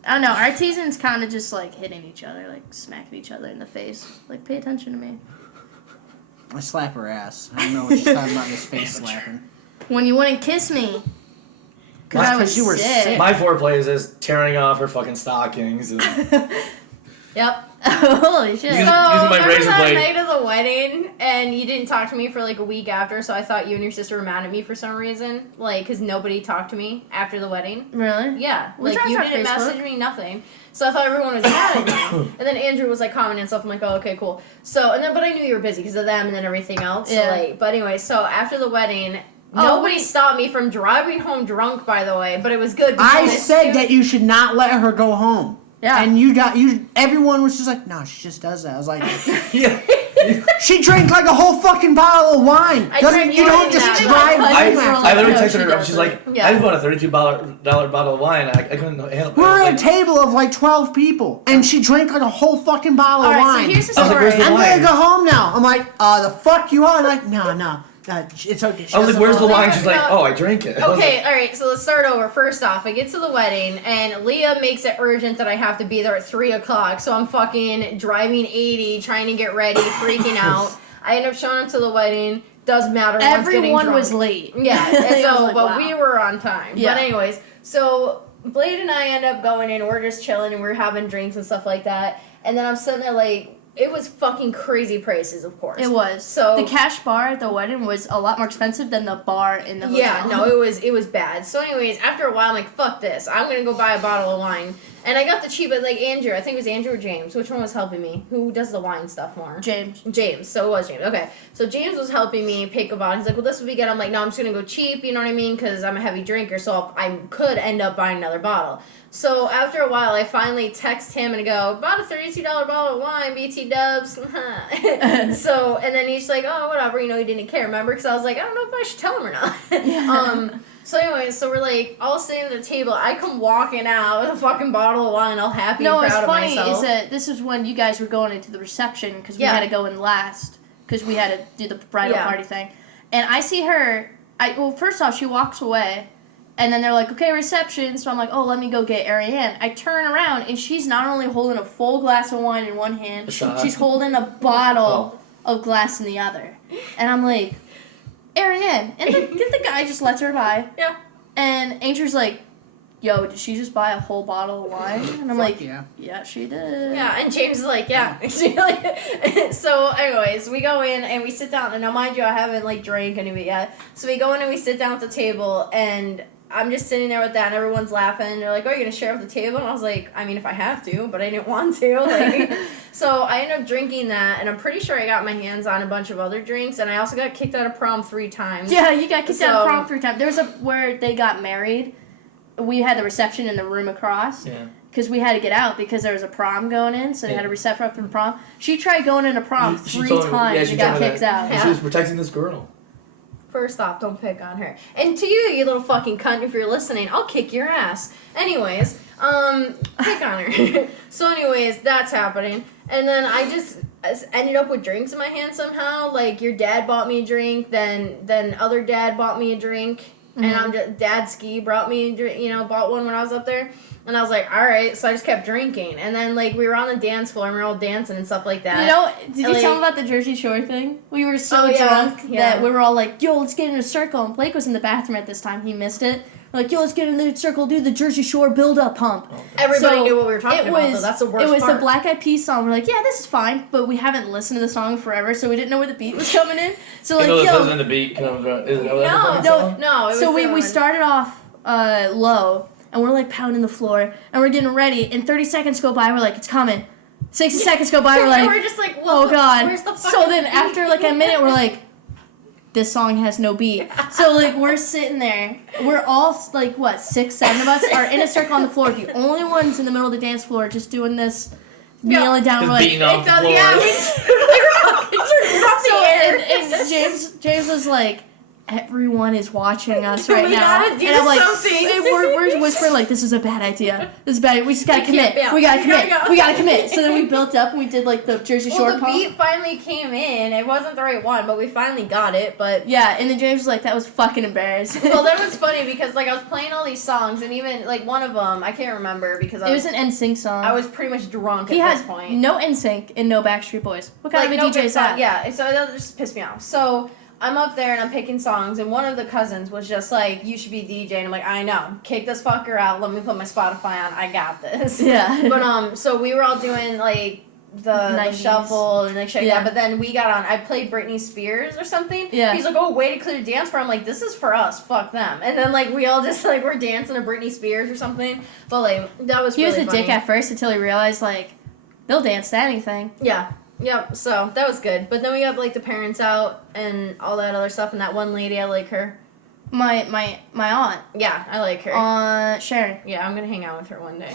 I don't know. Our teasing's kind of just like hitting each other, like smacking each other in the face. Like, pay attention to me. I slap her ass. I don't know what she's talking about, this face slapping. When you wouldn't kiss me. Because That's I 'cause was you were sick. sick. My foreplay is just tearing off her fucking stockings. And Yep. Holy shit. Using So my remember razor that blade. night of the wedding, and you didn't talk to me for like a week after, so I thought you and your sister were mad at me for some reason, like because nobody talked to me after the wedding. Really? Yeah, We like talked you on didn't Facebook. message me, nothing. So I thought everyone was mad at me, and then Andrew was like commenting and stuff. I'm like, oh, okay, cool. So and then, but I knew you were busy because of them and then everything else. Yeah. So, like, but anyway, so after the wedding, Nobody wait. stopped me from driving home drunk, by the way, but it was good. I because said that you should not let her go home. Yeah. And everyone was just like, no, she just does that. I was like, Yeah. she drank like a whole fucking bottle of wine. I Doesn't drank you more don't than just that. drive My I, cousins were home. like, I literally no, texted she her up. She's like, doesn't. Yeah. I just bought a $32 bottle of wine. I couldn't handle it. We're I at a was like, table of like 12 people, and she drank like a whole fucking bottle All of right, wine. so here's the I was like, story. where's the I'm wine? gonna go home now. I'm like, the fuck you are? Like, no, it's okay. She I was like, doesn't where's the want- wine? She's like, No. oh, I drank it. I was Okay, like, all right. So let's start over. First off, I get to the wedding, and Leah makes it urgent that I have to be there at 3:00. So I'm fucking driving 80, trying to get ready, freaking out. I end up showing up to the wedding. Doesn't matter. one's getting Everyone drunk. was late. Yeah. And I was so, like, but wow. we were on time. Yeah. But anyways, so Blade and I end up going in. We're just chilling and we're having drinks and stuff like that. And then I'm sitting there like, it was fucking crazy prices, of course. It was. So- the cash bar at the wedding was a lot more expensive than the bar in the hotel. Yeah, no, it was bad. So anyways, after a while, I'm like, fuck this. I'm gonna go buy a bottle of wine. And I got the cheap, like Andrew. I think it was Andrew or James. Which one was helping me? Who does the wine stuff more? James. James. So it was James. Okay. So James was helping me pick a bottle. He's like, well, this would be good. I'm like, no, I'm just going to go cheap. You know what I mean? Because I'm a heavy drinker. So I could end up buying another bottle. So after a while, I finally text him and go, bought a $32 bottle of wine, BT dubs. So, and then he's like, oh, whatever. You know, he didn't care. Remember? Because I was like, I don't know if I should tell him or not. So anyway, so we're like all sitting at the table. I come walking out with a fucking bottle of wine, all happy No, and what's proud of funny myself. is that this is when you guys were going into the reception because we Yeah. had to go in last because we had to do the bridal Yeah. party thing. And I see her. Well, first off, she walks away, and then they're like, "Okay, reception." So I'm like, "Oh, let me go get Ariane." I turn around, and she's not only holding a full glass of wine in one hand, A shot. she's holding a bottle of glass in the other. And I'm like, "Ariane," and the guy just lets her by. Yeah. And Andrew's like, yo, did she just buy a whole bottle of wine? And I'm like, yeah, she did. Yeah, and James is like, yeah. So, anyways, we go in and we sit down. And now, mind you, I haven't, like, drank any of it yet. So we go in and we sit down at the table. And I'm just sitting there with that. And everyone's laughing. They're like, oh, you're going to share with the table? And I was like, I mean, if I have to. But I didn't want to. Like, so I ended up drinking that. And I'm pretty sure I got my hands on a bunch of other drinks. And I also got kicked out of prom 3 times. Yeah, you got kicked out of So- prom 3 times. There was where they got married. We had the reception in the room across. Yeah. Because we had to get out because there was a prom going in, so they had a reception up from prom. She tried going into prom She 3 told me- times yeah, she and got told me kicked that. out. And she was protecting this girl. First off, don't pick on her. And to you, you little fucking cunt, if you're listening, I'll kick your ass. Anyways, pick on her. So anyways, that's happening. And then I just ended up with drinks in my hand somehow. Like, your dad bought me a drink, then other dad bought me a drink. And I'm just, Dad Ski brought me a drink, bought one when I was up there. And I was like, all right. So I just kept drinking. And then, like, we were on the dance floor and we were all dancing and stuff like that. Did you Like- tell them about the Jersey Shore thing? We were so Oh, yeah, drunk yeah. that we were all like, yo, let's get in a circle. And Blake was in the bathroom at this time. He missed it. We're like, yo, let's get in the circle, do the Jersey Shore build-up pump. Everybody So knew what we were talking it about, was, though. That's the worst It was part. the Black Eyed Peas song. We're like, yeah, this is fine. But we haven't listened to the song forever, so we didn't know where the beat was coming in. So, like, When yo. the beat comes out. Is that what No, the song? No, it was So the we other one. started off low, and we're like pounding the floor, and we're getting ready, and 30 seconds go by, we're like, it's coming. 60 seconds go by, we're And like, we're just like, oh god. Where's the So fucking then beat? after like a minute, we're like, this song has no beat. So like we're sitting there, we're all like what, 6, 7 of us are in a circle on the floor, the only ones in the middle of the dance floor just doing this, Yeah. kneeling down. Just We're like, beating off It the does, floor. yeah, we just off the so air. and James was like, everyone is watching us right We now. gotta do and I'm like, something. and we're whispering like, this is a bad idea. This is bad. We just gotta We commit. can't- yeah. We gotta We commit. gotta go. We gotta commit. So then we built up and we did like the Jersey Shore Well, the pump. beat finally came in. It wasn't the right one, but we finally got it. But Yeah, and then James was like, that was fucking embarrassing. well, that was funny because like I was playing all these songs, and even like one of them I can't remember because It was an NSYNC song. I was pretty much drunk He at has this point. no NSYNC and no Backstreet Boys. What kind Like, of a no DJ good is song. that? Yeah, so that just pissed me off. So I'm up there and I'm picking songs, and one of the cousins was just like, "You should be DJ," and I'm like, "I know. Kick this fucker out. Let me put my Spotify on. I got this." Yeah. But so we were all doing like the 90s. shuffle and like shit like Yeah. that. But then we got on. I played Britney Spears or something. Yeah. He's like, "Oh, way to clear the dance floor." I'm like, "This is for us. Fuck them." And then like we all just like were dancing to Britney Spears or something. But like that was He really was a funny. dick at first until he realized, like, they'll dance to anything. Yeah. Yep. So that was good. But then we got like the parents out and all that other stuff, and that one lady, I like her. My aunt, Yeah, I like her. Sharon. Yeah, I'm gonna hang out with her one day.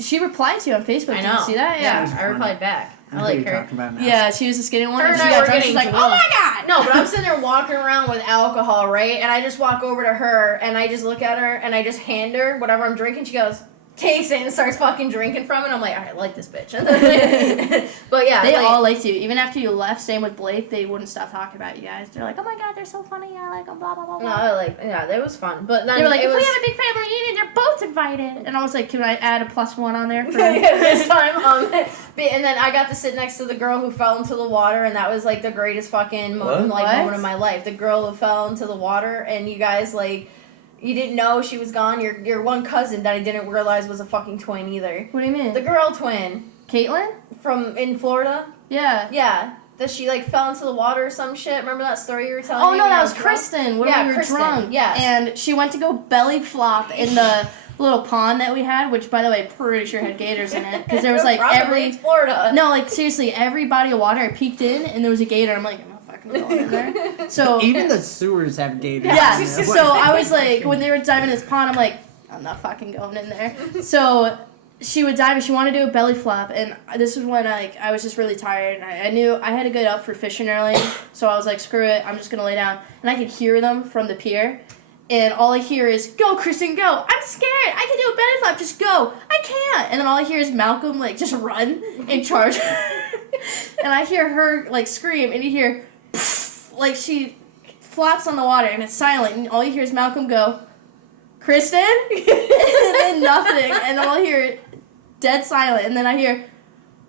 She replied to you on Facebook. I Did know. you see that? Yeah, Yeah. I replied back. I know like who you're her. talking about now. Yeah, she was the skinny one. Her and she I got were drunk. getting She's like, drunk. oh my god! No, but I'm sitting there walking around with alcohol, right? And I just walk over to her and I just look at her and I just hand her whatever I'm drinking. She goes, takes it and starts fucking drinking from it. I'm like, all right, I like this bitch. But yeah, They like, all liked you. Even after you left, same with Blake, they wouldn't stop talking about you guys. They're like, oh my god, they're so funny. I like them, blah, blah, blah, No, blah. I like, yeah, that was fun. But then They were like, it if was, we have a big family reunion, they're both invited. And I was like, can I add a +1 on there? For this time, and then I got to sit next to the girl who fell into the water, and that was like the greatest fucking What? moment of my life. The girl who fell into the water, and you guys like, you didn't know she was gone. Your one cousin that I didn't realize was a fucking twin either. What do you mean? The girl twin Caitlin? from in Florida. Yeah. Yeah, that she like fell into the water or some shit. Remember that story you were telling Oh me? no, when I that was drunk? Kristen. When Yeah, we were Kristen, drunk. yes. And she went to go belly flop in the little pond that we had, which by the way, pretty sure had gators in it. Because there was like Probably, it's Florida. No, like seriously, every body of water I peeked in and there was a gator. I'm like, I'm not fucking going in there. So Even the sewers have gators. yeah, in there. so I was like, when they were diving in this pond, I'm like, I'm not fucking going in there. So she would dive and she wanted to do a belly flop, and this was when I was just really tired. And I knew I had to get up for fishing early, so I was like, screw it, I'm just gonna lay down. And I could hear them from the pier, and all I hear is, go, Kristen, go. I'm scared. I can do a belly flop. Just go. I can't. And then all I hear is Malcolm like just run and charge. And I hear her like scream, and you hear like she flops on the water, and it's silent, and all you hear is Malcolm go, Kristen, and then nothing, and then I'll hear dead silent, and then I hear,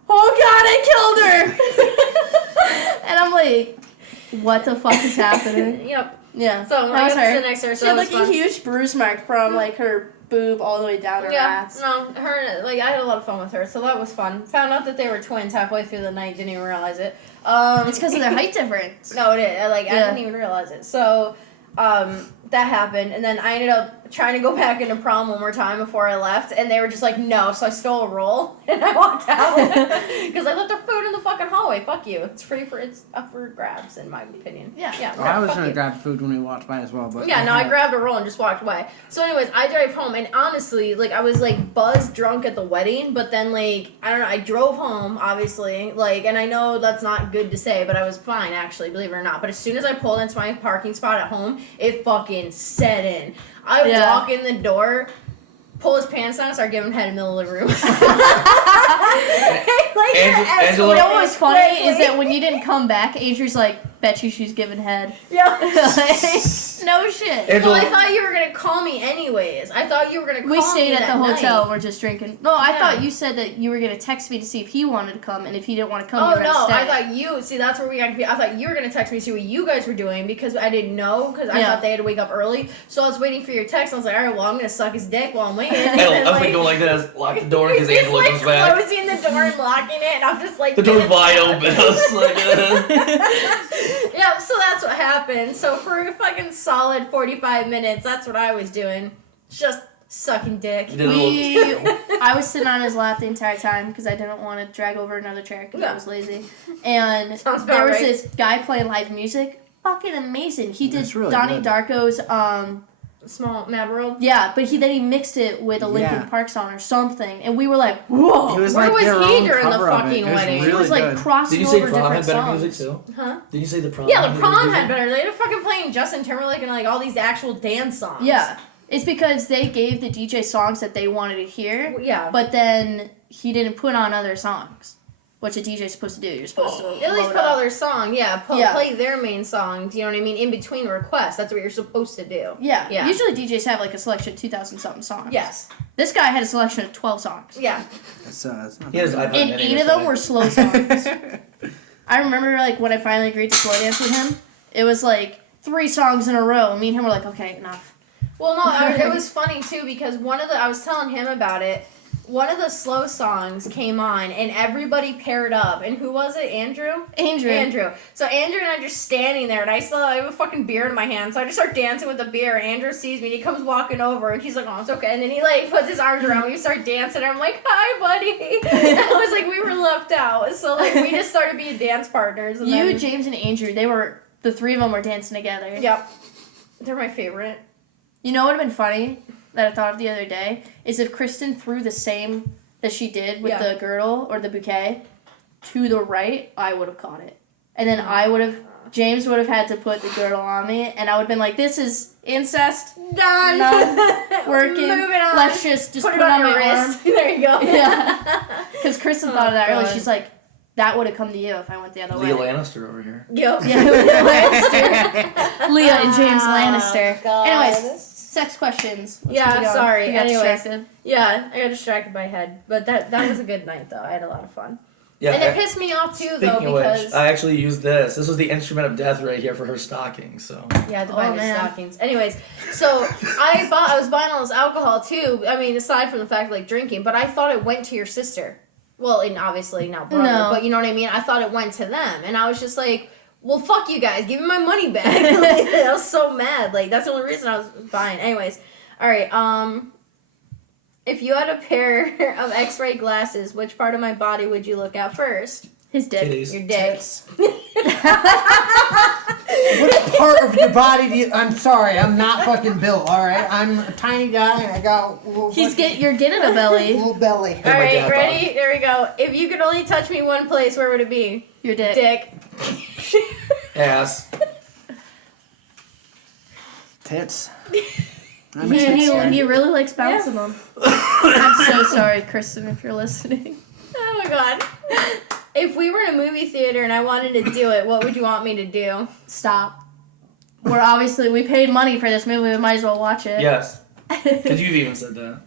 oh god, I killed her, and I'm like, what the fuck is happening? Yep. Yeah, So when that I was got to her. sit next to her, so She had that like was a fun. huge bruise mark from like her boob all the way down her Yeah, ass. no, her, like, I had a lot of fun with her, so that was fun. Found out that they were twins halfway through the night, didn't even realize it. It's because of their height difference. No, it is. Like, I Yeah. didn't even realize it. So, that happened, and then I ended up trying to go back into prom one more time before I left, and they were just like, no, so I stole a roll, and I walked out, because I left their food in the fucking hallway. Fuck you. It's up for grabs, in my opinion. Yeah. Yeah, Well, I was fuck gonna you. grab food when we walked by as well, but Yeah, no, I grabbed a roll and just walked away. So anyways, I drive home, and honestly, like, I was, like, buzzed drunk at the wedding, but then, like, I don't know, I drove home, obviously, like, and I know that's not good to say, but I was fine, actually, believe it or not. But as soon as I pulled into my parking spot at home, it fucking set in. I Yeah. walk in the door, pull his pants down, and start giving head in the middle of the room. Like, Angela- You know what was funny is quickly. that when you didn't come back, Andrew's like, bet you she's giving head. Yeah. No shit. Angela- Well, I thought you were gonna call me anyways. I thought you were gonna call We me stayed at the that hotel night. and we're just drinking. No, I Yeah. thought you said that you were going to text me to see if he wanted to come, and if he didn't want to come, you Oh were going to no, stay. I thought you. See, that's where we got confused. I thought you were gonna text me to see what you guys were doing because I didn't know because I Yeah. thought they had to wake up early. So I was waiting for your text. I was like, all right, well, I'm gonna suck his dick while I'm waiting. And then, I'm going like this, lock the door because he's Angela like comes back. closing the door and locking it, and I'm just like The door's wide open. I was like, Yeah, so that's what happened. So for a fucking solid 45 minutes, that's what I was doing, just sucking dick. You did a little- I was sitting on his lap the entire time because I didn't want to drag over another chair because I Yeah. was lazy. And Sounds about there was right. this guy playing live music. Fucking amazing. He did That's really Donnie good. Darko's, Small Mad World. yeah, but then he mixed it with a Linkin Yeah. Park song or something. And we were like, whoa. It was Where like was their he own during the cover of fucking it. It was wedding? He Really was like good. crossing Did you say over prom different had better songs. music too? Huh? Did you say the prom? Yeah, the had prom better had music? better. They were fucking playing Justin Timberlake and like all these actual dance songs. Yeah. It's because they gave the DJ songs that they wanted to hear, Yeah. but then he didn't put on other songs, which a DJ's supposed to do. You're supposed to At least load put up. other song, yeah. Yeah. Play their main songs, you know what I mean, in between requests. That's what you're supposed to do. Yeah. Yeah. Usually DJs have like a selection of 2,000 something songs. Yes. This guy had a selection of 12 songs. Yeah. It's not He has bad. iPod And Mini 8 or of them something. were slow songs. I remember like when I finally agreed to slow dance with him, it was like 3 songs in a row. Me and him were like, okay, enough. Well, no, it was funny too because I was telling him about it. One of the slow songs came on and everybody paired up. And who was it? Andrew. Andrew. So Andrew and I are just standing there, and I have a fucking beer in my hand, so I just start dancing with the beer. And Andrew sees me, and he comes walking over, and he's like, "Oh, it's okay." And then he like puts his arms around me, we start dancing. And I'm like, "Hi, buddy." And I was like, we were left out, so like we just started being dance partners. And You, then, James, and Andrew, the 3 of them were dancing together. Yep. They're my favorite. You know what would have been funny that I thought of the other day is if Kristen threw the same that she did with the girdle or the bouquet to the right, I would have caught it. And then James would have had to put the girdle on me, and I would have been like, this is incest. Done. Working. Moving on. Let's just put it it on my your arm. wrist. There you go. Yeah. Because Kristen thought of that earlier. God. She's like, that would have come to you if I went the other Leah way. Lannister over here. Yep. Yeah, Leah Lannister. Leah and James Lannister. God. Anyways, sex questions. Let's Yeah, keep going. sorry. You got Anyways. distracted. Yeah, I got distracted by head, but that was a good night though. I had a lot of fun. Yeah. And it pissed me off too though Speaking of which, because I actually used this. This was the instrument of death right here for her stocking. So. yeah, the buy Oh, the man. stockings. Anyways, so I was buying all this alcohol too. I mean, aside from the fact like drinking, but I thought it went to your sister. Well, and obviously not brother, No. but you know what I mean. I thought it went to them, and I was just like, "Well, fuck you guys, give me my money back." Like, I was so mad. Like that's the only reason I was buying. Anyways, all right. If you had a pair of X-ray glasses, which part of my body would you look at first? His dick. Titties. Your dick. What part of your body do you... I'm sorry, I'm not fucking built, alright? I'm a tiny guy and I got a little... You're getting a belly. little belly. All my right, dad ready? There we go. If you could only touch me one place, where would it be? Your dick. Dick. Ass. Tits. I'm a tits He guy. really likes bouncing them. I'm so sorry, Kristen, if you're listening. Oh my god. If we were in a movie theater and I wanted to do it, what would you want me to do? Stop. We paid money for this movie. We might as well watch it. Yes. Because you've even said that.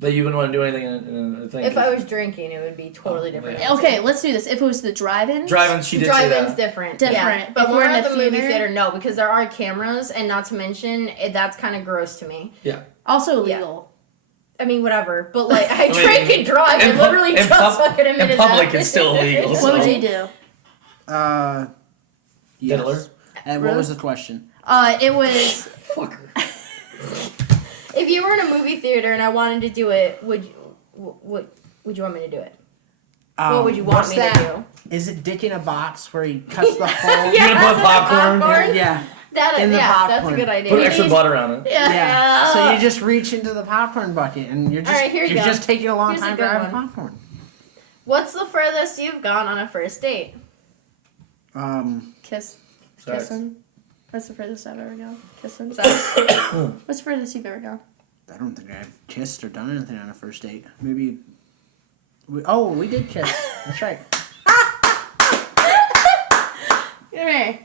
That you wouldn't want to do anything in a thing. If I was drinking, it would be totally different. yeah. Okay, let's do this. If it was the drive-in. Driving, she did say Drive-in's that. different. Different. Yeah. But If when we're we're in at a the movie theater- theater, no, because there are cameras, and not to mention, that's kind of gross to me. Also illegal. I mean, whatever. But, like, I mean, drink and drive. I in literally pub- in just pub- fucking admitted in public, that. it's still illegal, What so- would you do? Yes. Diddler? And what was the question? It was. Fucker. If you were in a movie theater and I wanted to do it, would you want me to do it? What would you want what's me that? to do? Is it Dick in a Box where he cuts the hole? You're gonna put popcorn? Yeah. That, In the that's a popcorn. good idea. Put extra butter on it. Yeah. Yeah. So you just reach into the popcorn bucket and you're just All right, here you you're go. just taking a long Here's a time good grabbing one. popcorn. What's the furthest you've gone on a first date? Kiss. Sorry. Kissing. That's the furthest I've ever gone. Kissing. Is that- What's the furthest you've ever gone? I don't think I've kissed or done anything on a first date. Maybe. We did kiss. That's right. Come here.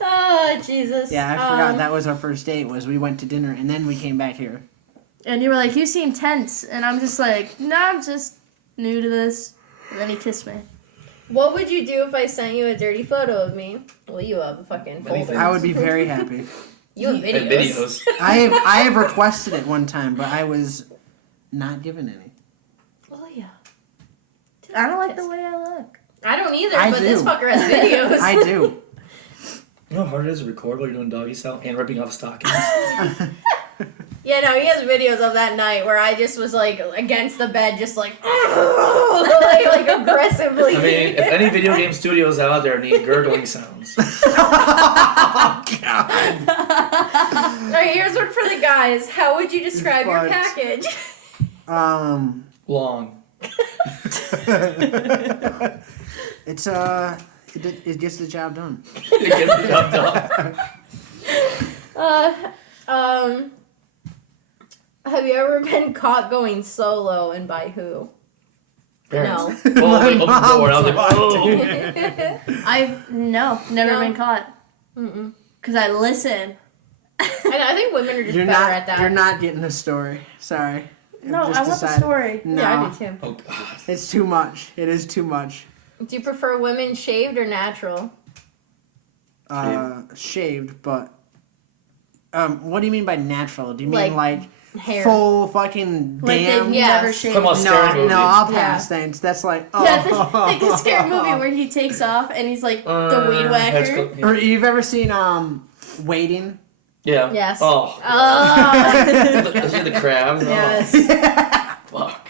Oh, Jesus. Yeah, I forgot that was our first date. Was we went to dinner and then we came back here. And you were like, you seem tense. And I'm just like, no, I'm just new to this. And then he kissed me. What would you do if I sent you a dirty photo of me? Well, you have a fucking folder. Anything. I would be very happy. You have And videos. videos. I have requested it one time, but I was not given any. Oh, yeah. I don't like the way I look. I don't either, I but do. this fucker has videos. I do. You know how hard it is to record while you're doing doggy style and ripping off stockings? Yeah, no, he has videos of that night where I just was like against the bed, just like, like aggressively. I mean, if any video game studios out there need gurgling sounds. Oh God. Alright, here's one for the guys. How would you describe your Farts. package? Long. It's it gets the job done. It gets the job done. Have you ever been caught going solo, and by who? Parents. No. Well, open the door and I'll be, mom's oh. I've never No. been caught. Mm-mm. Because I listen. And I think women are just You're better not. at that. You're not getting the story. Sorry. I've No, just I want the decided- story. No, Yeah, I do too. Oh, God. it's too much. It is too much. Do you prefer women shaved or natural? Shaved, but what do you mean by natural? Do you Like mean like Hair. full fucking Like damn? they've Yes. never shaved. Come on, scary No, movie. no, I'll Yeah. pass. Thanks. That's like oh. Yeah, like the scary movie where he takes off and he's like the weed Heads whacker. go- Or you've ever seen Waiting? Yeah. Yes. Oh. Oh. See the crabs? Yes. Oh, fuck.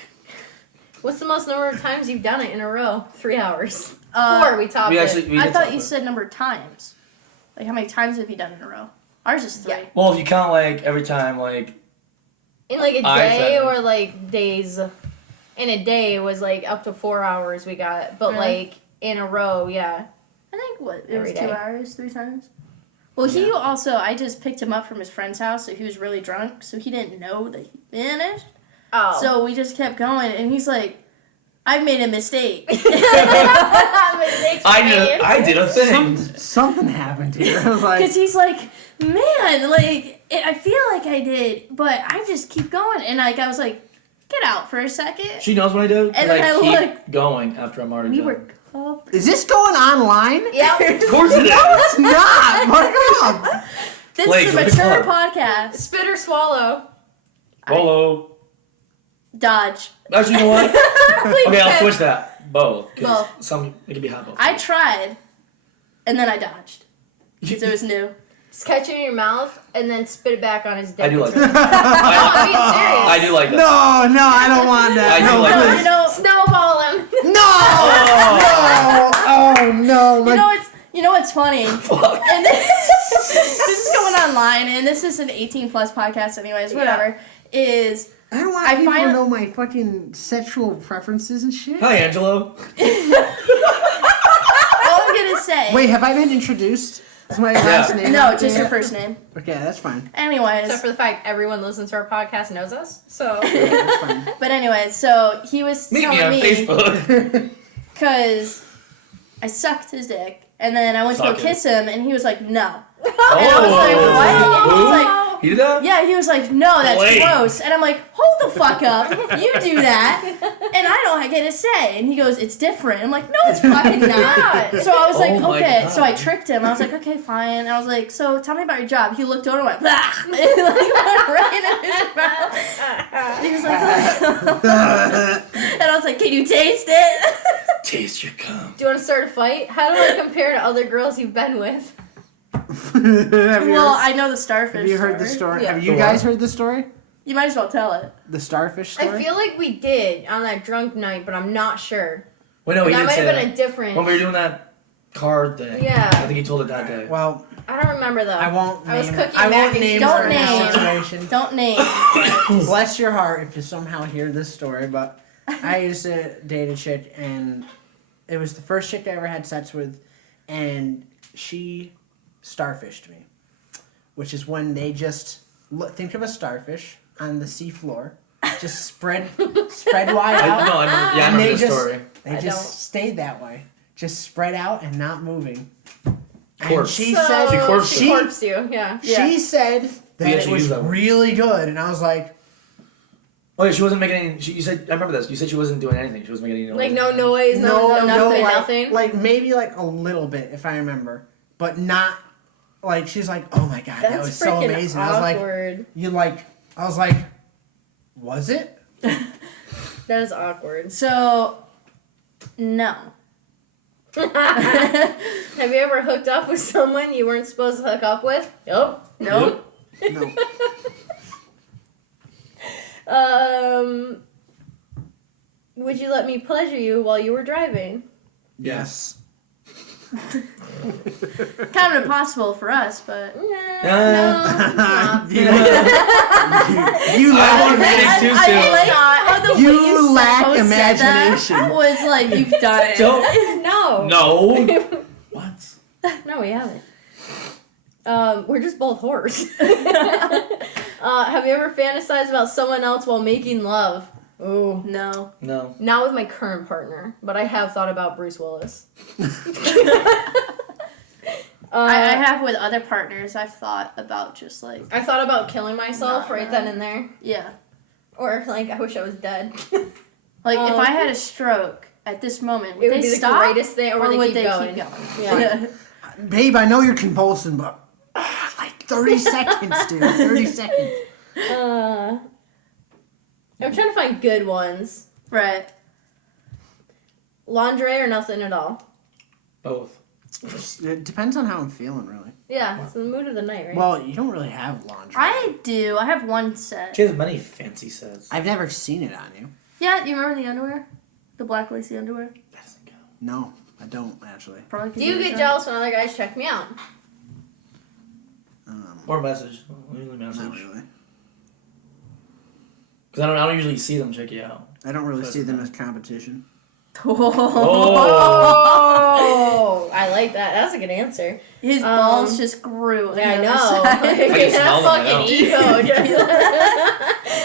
What's the most number of times you've done it in a row? 3 hours. 4, we topped We it. actually. We I did thought talk you about said number of times. Like, how many times have you done in a row? Ours is 3. Yeah. Well, if you count like every time, like In like a I've day done- or like days. In a day was like up to 4 hours we got, but Really? like in a row, yeah. I think, what, it Every was 2 day. hours, 3 times? Well, he also, I just picked him up from his friend's house, so he was really drunk, so he didn't know that he finished. Oh. So we just kept going, and he's like, I made a mistake. I did a thing. Something happened here. I was like, Because he's like, man, like, I feel like I did, but I just keep going. And like, I was like, get out for a second. She knows what I do. And then I keep look- going after I'm already We done. were covered. is this going online? Yep. Of course it is. It's not. Mark up. This Blake, is a go to the mature club. podcast. Spit or swallow. Hello. Dodge. Actually, you know what? Please Okay, I'll pick. switch that. Both. 'Cause Both. Some it can be hot both. I tried, and then I dodged. Because it was new. Just catch it in your mouth and then spit it back on his dick. I do like It's really- that. I'm being serious. I do like that. No, I don't want that. I do no, like please. that. You know, Snowball him. No. Oh no. you know what's funny? Fuck. And this is going online, and this is an 18 plus podcast, anyways. Whatever. Is I don't want I people find- to know my fucking sexual preferences and shit. Hi, Angelo. all I'm gonna say. Wait, have I been introduced? Is my last name? No, out just there your first name. yet? Okay, that's fine. Anyways, Except for the fact everyone listens to our podcast knows us. So Yeah, that's fine. but anyways, so he was Meet me telling on Facebook. because I sucked his dick, and then I went to Suck go it. kiss him, and he was like, no. Oh. And I was like, what? And he was like, He did that? yeah, he was like, no, that's Blake. gross. And I'm like, hold the fuck up. You do that, and I don't get a say. And he goes, it's different. I'm like, no, it's fucking not. So I was like, Oh my okay. God. So I tricked him. I was like, okay, fine. And I was like, so tell me about your job. He looked over and went, bah! And like went right in his mouth. And he was like, and I was like, can you taste it? Taste your cum. do you want to start a fight? How do I compare to other girls you've been with? Have you Well, heard, I know the starfish. have you heard the story? Yeah. Have you The guys what? heard the story? You might as well tell it. The starfish story? I feel like we did on that drunk night, but I'm not sure. Wait, no, he that did might say have that. been a different. When we were doing that card thing. Yeah. I think he told it that day. Well, I don't remember though. I won't I was name cooking I mac won't and name cheese. her Don't in name. this situation. Don't name. Bless your heart if you somehow hear this story, but I used to date a chick, and it was the first chick I ever had sex with, and she starfished me, which is when they just think of a starfish on the sea floor, just spread wide I out. know, I remember, yeah, I And remember they this just- story. They I just don't. stayed that way, just spread out and not moving. And Corpse. she So, said She corpsed she you. corpsed you. Yeah. she said that We it actually was used that one. really good, and I was like, Oh, yeah, she wasn't making any. You said, I remember this. You said she wasn't doing anything. She wasn't making any noise. Like no noise, no nothing, like, nothing. Like maybe like a little bit if I remember, but not like she's like, oh my god, that That's was so freaking amazing. I was like, awkward. I was like, was it? That is awkward. So, no. Have you ever hooked up with someone you weren't supposed to hook up with? Nope. Nope. No. Would you let me pleasure you while you were driving? Yes. Kind of impossible for us, but. No, it's not. you I lack, won't imag- think too I soon. like how the You way you lack said that imagination. was like, you've done it. Don't- No. No. What? No, we haven't. We're just both whores. Have you ever fantasized about someone else while making love? Ooh. No. No. Not with my current partner, but I have thought about Bruce Willis. I have with other partners, I've thought about just like, I thought about killing myself Not right then and there. yeah. Or, like, I wish I was dead. Like, if Um, I had a stroke at this moment, would It would they be the stop? greatest thing, or would would they they keep going? keep going? Yeah. Babe, I know you're convulsing, but like 30 seconds, dude. 30 seconds. I'm trying to find good ones. Right. Lingerie or nothing at all. Both. It depends on how I'm feeling, really. Yeah, it's the mood of the night, right? Well, you don't really have laundry. I do. I have one set. She has many fancy sets. I've never seen it on you. Yeah, you remember the underwear? The black lacy underwear? That doesn't count. No, I don't actually. Probably Do you get jealous when other guys check me out? Or message. Usually Not message. really. Because I don't usually see them check you out. I don't really That's see them nice. as competition. Oh, I like that. That's a good answer. His balls just grew. Yeah, I on the know. other side. can smell them, I fucking ego.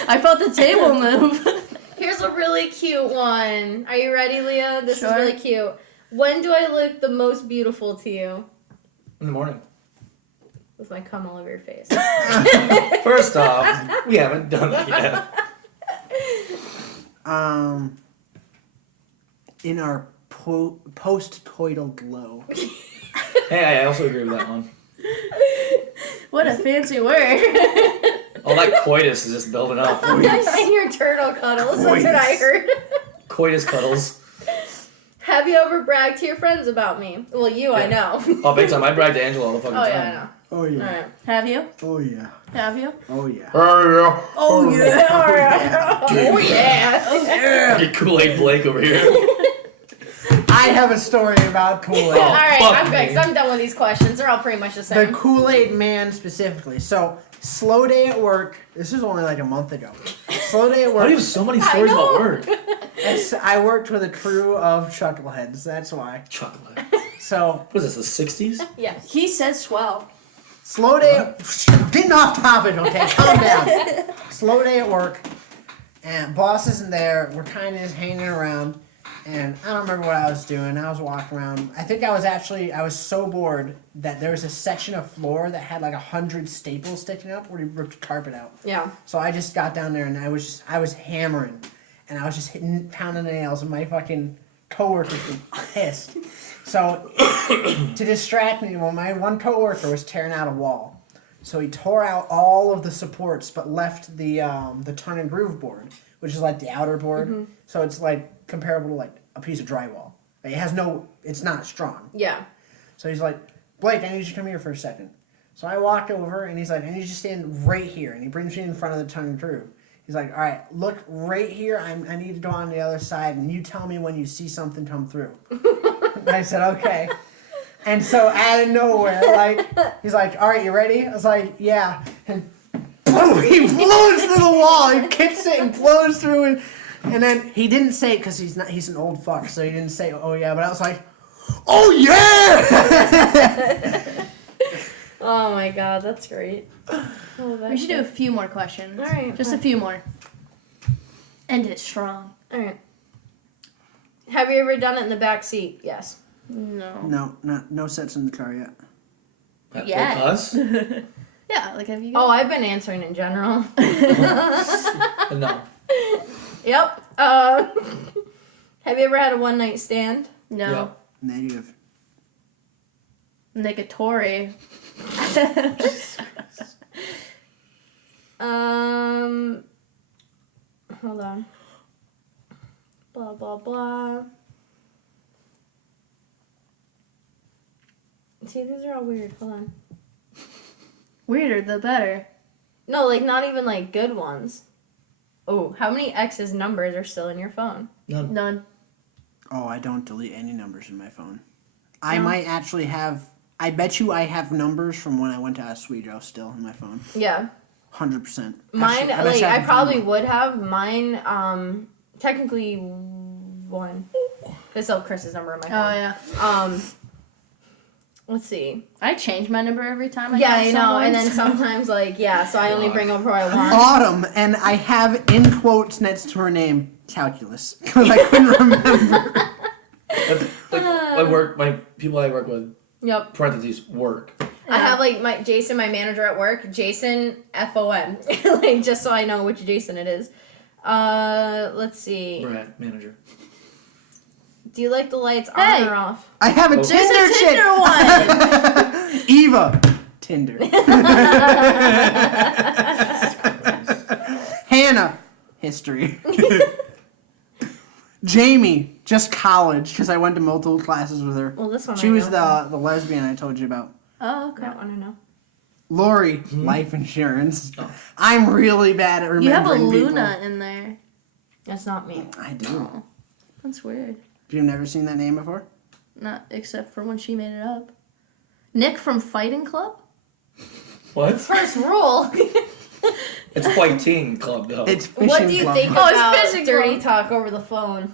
I felt the table move. Here's a really cute one. Are you ready, Leah? This Sure. is really cute. When do I look the most beautiful to you? In the morning. With my cum all over your face. First off, we haven't done that yet. In our post-coital glow. Hey, I also agree with that one. What a fancy word. All that coitus is just building up. And your turtle cuddles. That's what I heard. Coitus cuddles. Have you ever bragged to your friends about me? Well, you, I know. Oh, big time. I brag to Angela all the fucking Oh, time. yeah, I know. Oh yeah. Alright. Have you? Oh yeah. Have you? Oh yeah. Oh, yeah. Oh, yeah. Get Kool-Aid Blake over here. I have a story about Kool-Aid. Oh, Alright, fuck I'm good, me. because I'm done with these questions. They're all pretty much the The same. Kool-Aid Man specifically. So, slow day at work. This was only like a month ago. Slow day at Why do work. you have so many stories about work? I worked with a crew of chuckleheads. That's why. Chocolate. So, What is this, the 60s? Yes. He says swell. slow day. Getting off topic, okay? Calm down. Slow day at work, and boss isn't there. We're kind of just hanging around, and I don't remember what I was doing. I was walking around. I think I was so bored that there was a section of floor that had like 100 staples sticking up where he ripped the carpet out. Yeah. So I just got down there and I was hammering, and I was just pounding the nails, and my fucking coworkers were pissed. So to distract me, well, my one coworker was tearing out a wall. So he tore out all of the supports, but left the turn and groove board, which is like the outer board. Mm-hmm. So it's like comparable to like a piece of drywall. Like, it's not strong. Yeah. So he's like, Blake, I need you to come here for a second. So I walked over, and he's like, I need you to stand right here. And he brings me in front of the tongue and groove. He's like, all right, look right here. I need to go on the other side, and you tell me when you see something come through. And I said, okay. And so out of nowhere, like, he's like, all right, you ready? I was like, yeah. And boom, he blows through the wall. He kicks it and blows through it. And then he didn't say it because he's an old fuck, so he didn't say, oh yeah. But I was like, oh yeah! Oh my god, that's great. Oh, We should do a few more questions. Alright. Just a few more. End it strong. Alright. Have you ever done it in the back seat? Yes. No. No sets in the car yet. Yeah. Like us? Yeah, like have you Oh, I've been answering in general. No. Yep. Have you ever had a one night stand? No. Yeah. Negative. Negatory. Hold on. Blah blah blah. See, these are all weird. Hold on. Weirder the better. No, like not even like good ones. Oh, how many X's numbers are still in your phone? None. None. Oh, I don't delete any numbers in my phone. I might actually have. I bet you I have numbers from when I went to Oswego still in my phone. Yeah. 100%. Mine, bet like, you I have probably one. would have. Mine, technically one. It's still Chris's number in my Oh phone. yeah. Let's see. I change my number every time I Yeah, call I know. And then someone, so- sometimes, like, yeah, so I only bring up who I want. Autumn, and I have in quotes next to her name calculus because I couldn't remember. Like, I work, my people I work with, Yep. parentheses, work. I have, like, my Jason, my manager at work, Jason FOM. Like, just so I know which Jason it is. Let's see. Brad, manager. Do you like the lights Hey. on or off? I have a Oh. There's Tinder a chick. Tinder one. Eva, Tinder. Hannah, history. Jamie, just college because I went to multiple classes with her. Well, this one She I was know. the lesbian I told you about. Oh I okay. don't want to know. Lori, life insurance. Oh. I'm really bad at You have a remembering people. Luna in there. That's not me. I do. Oh, that's weird. You've never seen that name before? Not except for when she made it up. Nick from Fighting Club. What? First rule. It's fighting club though. It's fishing What do you club. think Oh, it's about fishing dirty club. talk over the phone?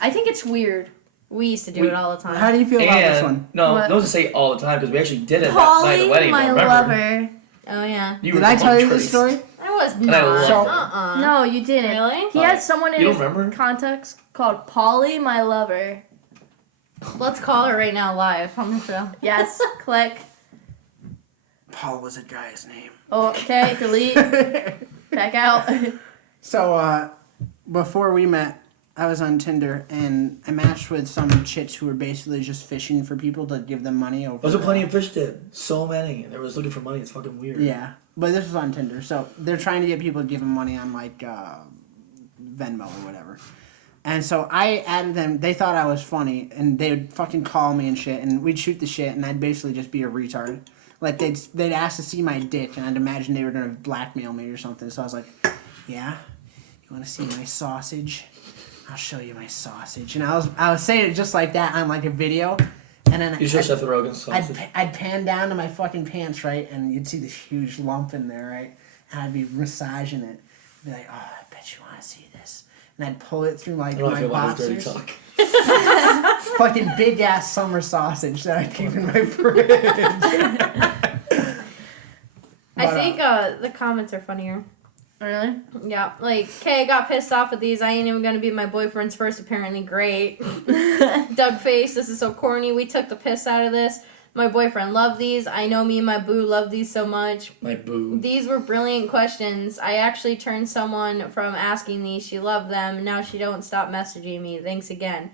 I think it's weird. We used to do it all the time. How do you feel about this and one? no, What? don't just say all the time because we actually did it that night of the Polly, wedding. my remember? lover. Oh yeah. You Did were I tell you Trace. this story? I was I not. love it. No, you didn't. Really? He had someone in You his don't remember? contacts called Polly, my lover. Let's call her right now live on the show. Yes, click. Paul was a guy's name. Okay, delete. Back out. So, before we met, I was on Tinder and I matched with some chicks who were basically just fishing for people to give them money over. Those are plenty of fish did. So many. They were just looking for money. It's fucking weird. Yeah, but this was on Tinder, so they're trying to get people to give them money on like Venmo or whatever. And so I added them. They thought I was funny, and they would fucking call me and shit, and we'd shoot the shit, and I'd basically just be a retard. Like they'd ask to see my dick, and I'd imagine they were gonna blackmail me or something. So I was like, "Yeah, you want to see my sausage? I'll show you my sausage." And I was saying it just like that on like a video, and then You should Seth Rogen's sausage. I'd pan down to my fucking pants, right, and you'd see this huge lump in there, right, and I'd be massaging it. I'd be like, "Oh, I bet you want to see this," and I'd pull it through like I don't know my if you want his dirty boxers. talk. Fucking big ass summer sausage that I keep in my fridge. I But, think the comments are funnier. Really? Yeah, like, okay, I got pissed off with these. I ain't even gonna be my boyfriend's first, apparently. Great. Doug face, this is so corny. We took the piss out of this. My boyfriend loved these. I know me and my boo love these so much. My boo. These were brilliant questions. I actually turned someone from asking these. She loved them. Now she don't stop messaging me. Thanks again.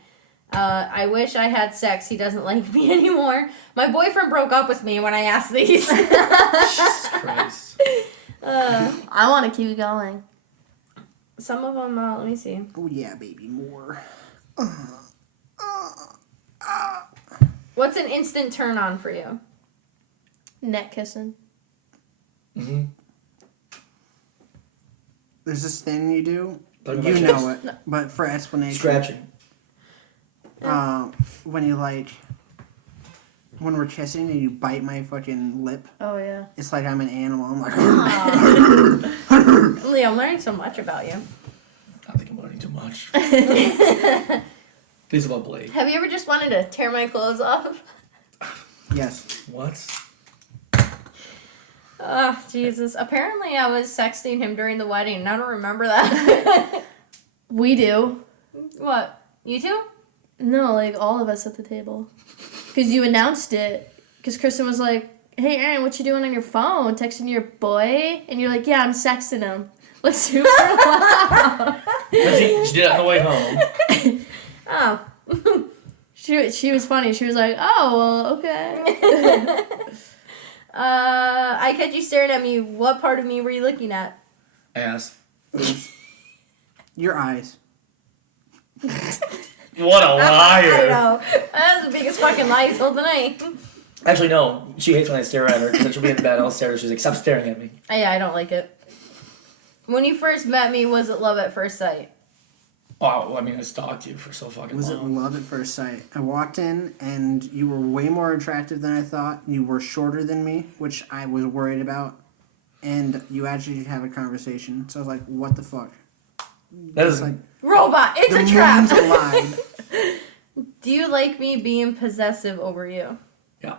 I wish I had sex. He doesn't like me anymore. My boyfriend broke up with me when I asked these. Jesus Christ. I want to keep going. Some of them, let me see. Oh yeah, baby, more. What's an instant turn on for you? Neck kissing. Mm-hmm. There's this thing you do. Talking You about know chicks. it, but for explanation, Scratching. when you like, when we're kissing and you bite my fucking lip, Oh, yeah. it's like I'm an animal. I'm like, Leo, I'm learning so much about you. I think I'm learning too much. Please about Blake. Have you ever just wanted to tear my clothes off? yes. What? Oh, Jesus. Apparently I was sexting him during the wedding, and I don't remember that. We do. What? You two? No, like all of us at the table. Because you announced it. Because Kristen was like, hey, Aaron, what you doing on your phone? Texting your boy? And you're like, yeah, I'm sexting him. Like, super loud. She did it on the way home. Oh. She was funny. She was like, oh, well, okay. I catch you staring at me. What part of me were you looking at? Ass. Your eyes. What a I liar. know. That was the biggest fucking lie you told tonight. Actually, no. She hates when I stare at her because then she'll be in bed. I'll stare at her. She's like, stop staring at me. Yeah, I don't like it. When you first met me, was it love at first sight? Oh, I mean, I stalked you for so fucking Was it long. love at first sight? I walked in and you were way more attractive than I thought. You were shorter than me, which I was worried about. And you actually did have a conversation. So I was like, what the fuck? That It's is like, Robot, it's the a trap. moon's alive. Do you like me being possessive over you? yeah.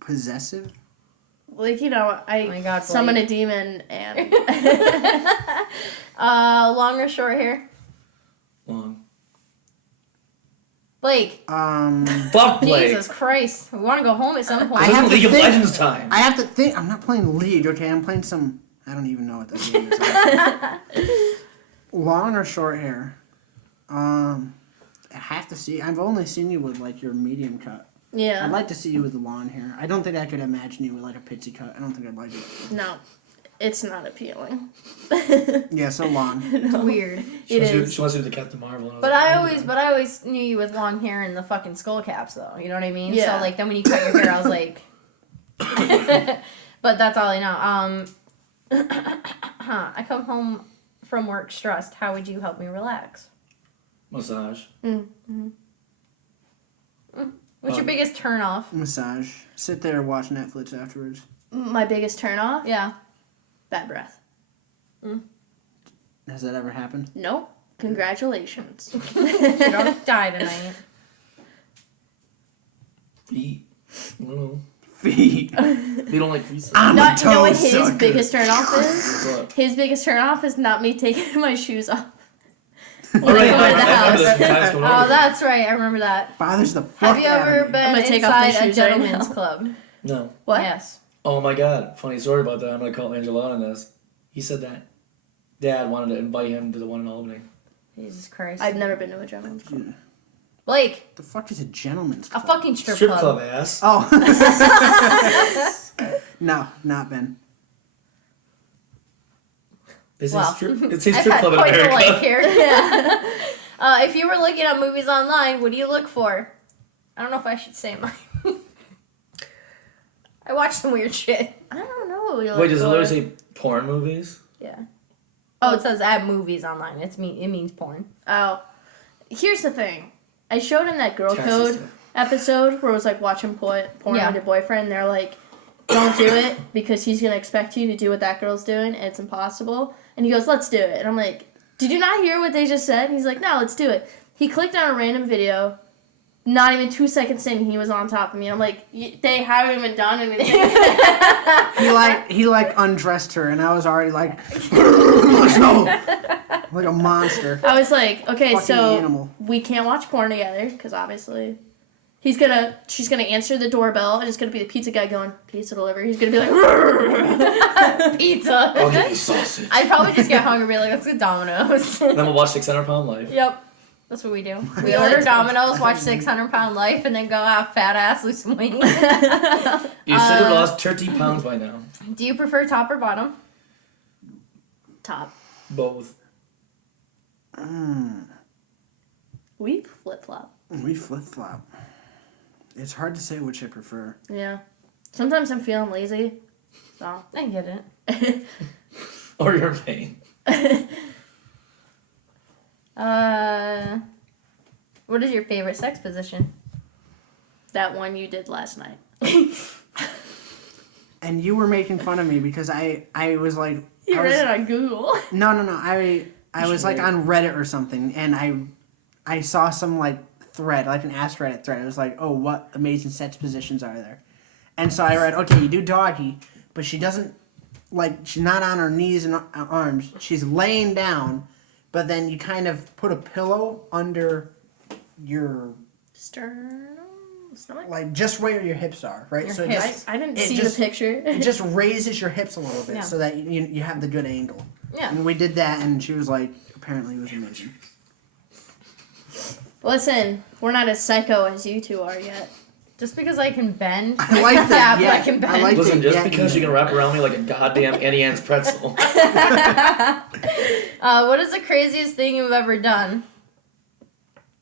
Possessive? Like, you know, I Oh my God, summon Blake. a demon and... Long or short hair? Long. Blake. Fuck Blake. Jesus Christ. We want to go home at some point. I This have is to League of think- Legends time. I have to think. I'm not playing League, okay? I'm playing some. I don't even know what that game is. Long or short hair? I have to see. I've only seen you with like your medium cut. Yeah. I'd like to see you with the long hair. I don't think I could imagine you with like a pixie cut. I don't think I'd like it. No. It's not appealing. Yeah, so long. No. Weird. She It wants, is. she wants to do the Captain Marvel. and But was I like, always knew you with long hair and the fucking skull caps, though. You know what I mean? Yeah. So like then when you cut your hair, I was like, but that's all I know. I come home from work stressed. How would you help me relax? Massage. Mm-hmm. What's your biggest turn off? Massage. Sit there, watch Netflix afterwards. My biggest turnoff? Yeah. Bad breath. Has that ever happened? Nope. Congratulations. You don't die tonight. Feet. I don't know. Feet. They don't like feet. I'm You a know toe what his sucker. biggest turnoff is? But, His biggest turnoff is not me taking my shoes off. all right, go to the I remember house. this guys coming Oh, over. that's right. I remember that. Bothers the fuck Have you out ever of me. been I'm gonna take off my inside a shoes right gentleman's now. club? No. What? Yes. Oh my god. Funny story about that. I'm gonna call Angela on this. He said that Dad wanted to invite him to the one in Albany. Jesus Christ. I've never been to a gentleman's club. Blake, The fuck is a gentleman's a club? fucking strip Strip club. club ass. Oh. No, not been. It's Wow. a strip. It's a I've strip had club in quite the life America. here. Yeah. If you were looking at movies online, what do you look for? I don't know if I should say mine. I watch some weird shit. I don't know what we look Wait, does it for. literally say porn movies? Yeah. Oh, it says add movies online. It means porn. Oh. Here's the thing. I showed him that Girl Texas Code stuff. episode where it was like watching porn Yeah. with your boyfriend. They're like, don't do it because he's going to expect you to do what that girl's doing and it's impossible. And he goes, let's do it. And I'm like, did you not hear what they just said? And he's like, no, let's do it. He clicked on a random video. Not even 2 seconds in, he was on top of me. I'm like, they haven't even done anything. He undressed her, and I was already like, let's go, like a monster. I was like, okay, Fucking so animal. we can't watch porn together because obviously she's gonna answer the doorbell and it's gonna be the pizza guy going pizza delivery. He's gonna be like Pizza. I'll give you sausage. I'd probably just get hungry and be like, let's get Domino's. Then we'll watch 600 Pound Life. Yep. That's what we do. We order Domino's, watch 600 Pound Life, and then go out fat ass, lose some weight. You should have lost 30 pounds by now. Do you prefer top or bottom? top. Both. We flip flop. We flip flop. It's hard to say which I prefer. Yeah. Sometimes I'm feeling lazy. So I get it. Or you're in pain. What is your favorite sex position? that one you did last night. And you were making fun of me because I was like, You I read was- it on Google. No. I was like on Reddit or something, and I saw some like thread, like an Ask Reddit thread. It was like, oh, what amazing sex positions are there? And so I read, okay, you do doggy, but she doesn't, like, she's not on her knees and arms. She's laying down, but then you kind of put a pillow under your, Sternum, stomach. like, just where your hips are, right? Your so it hips. just, I didn't it see just- the picture. it just raises your hips a little bit Yeah. so that you have the good angle. Yeah. And we did that, and she was like, apparently it was amazing. Listen, we're not as psycho as you two are yet. Just because I can bend. I like that. Yeah, but Yeah, I can bend. I like Listen, that. just Yeah, because you yeah. can wrap around me like a goddamn Annie Ann's pretzel. What is the craziest thing you've ever done?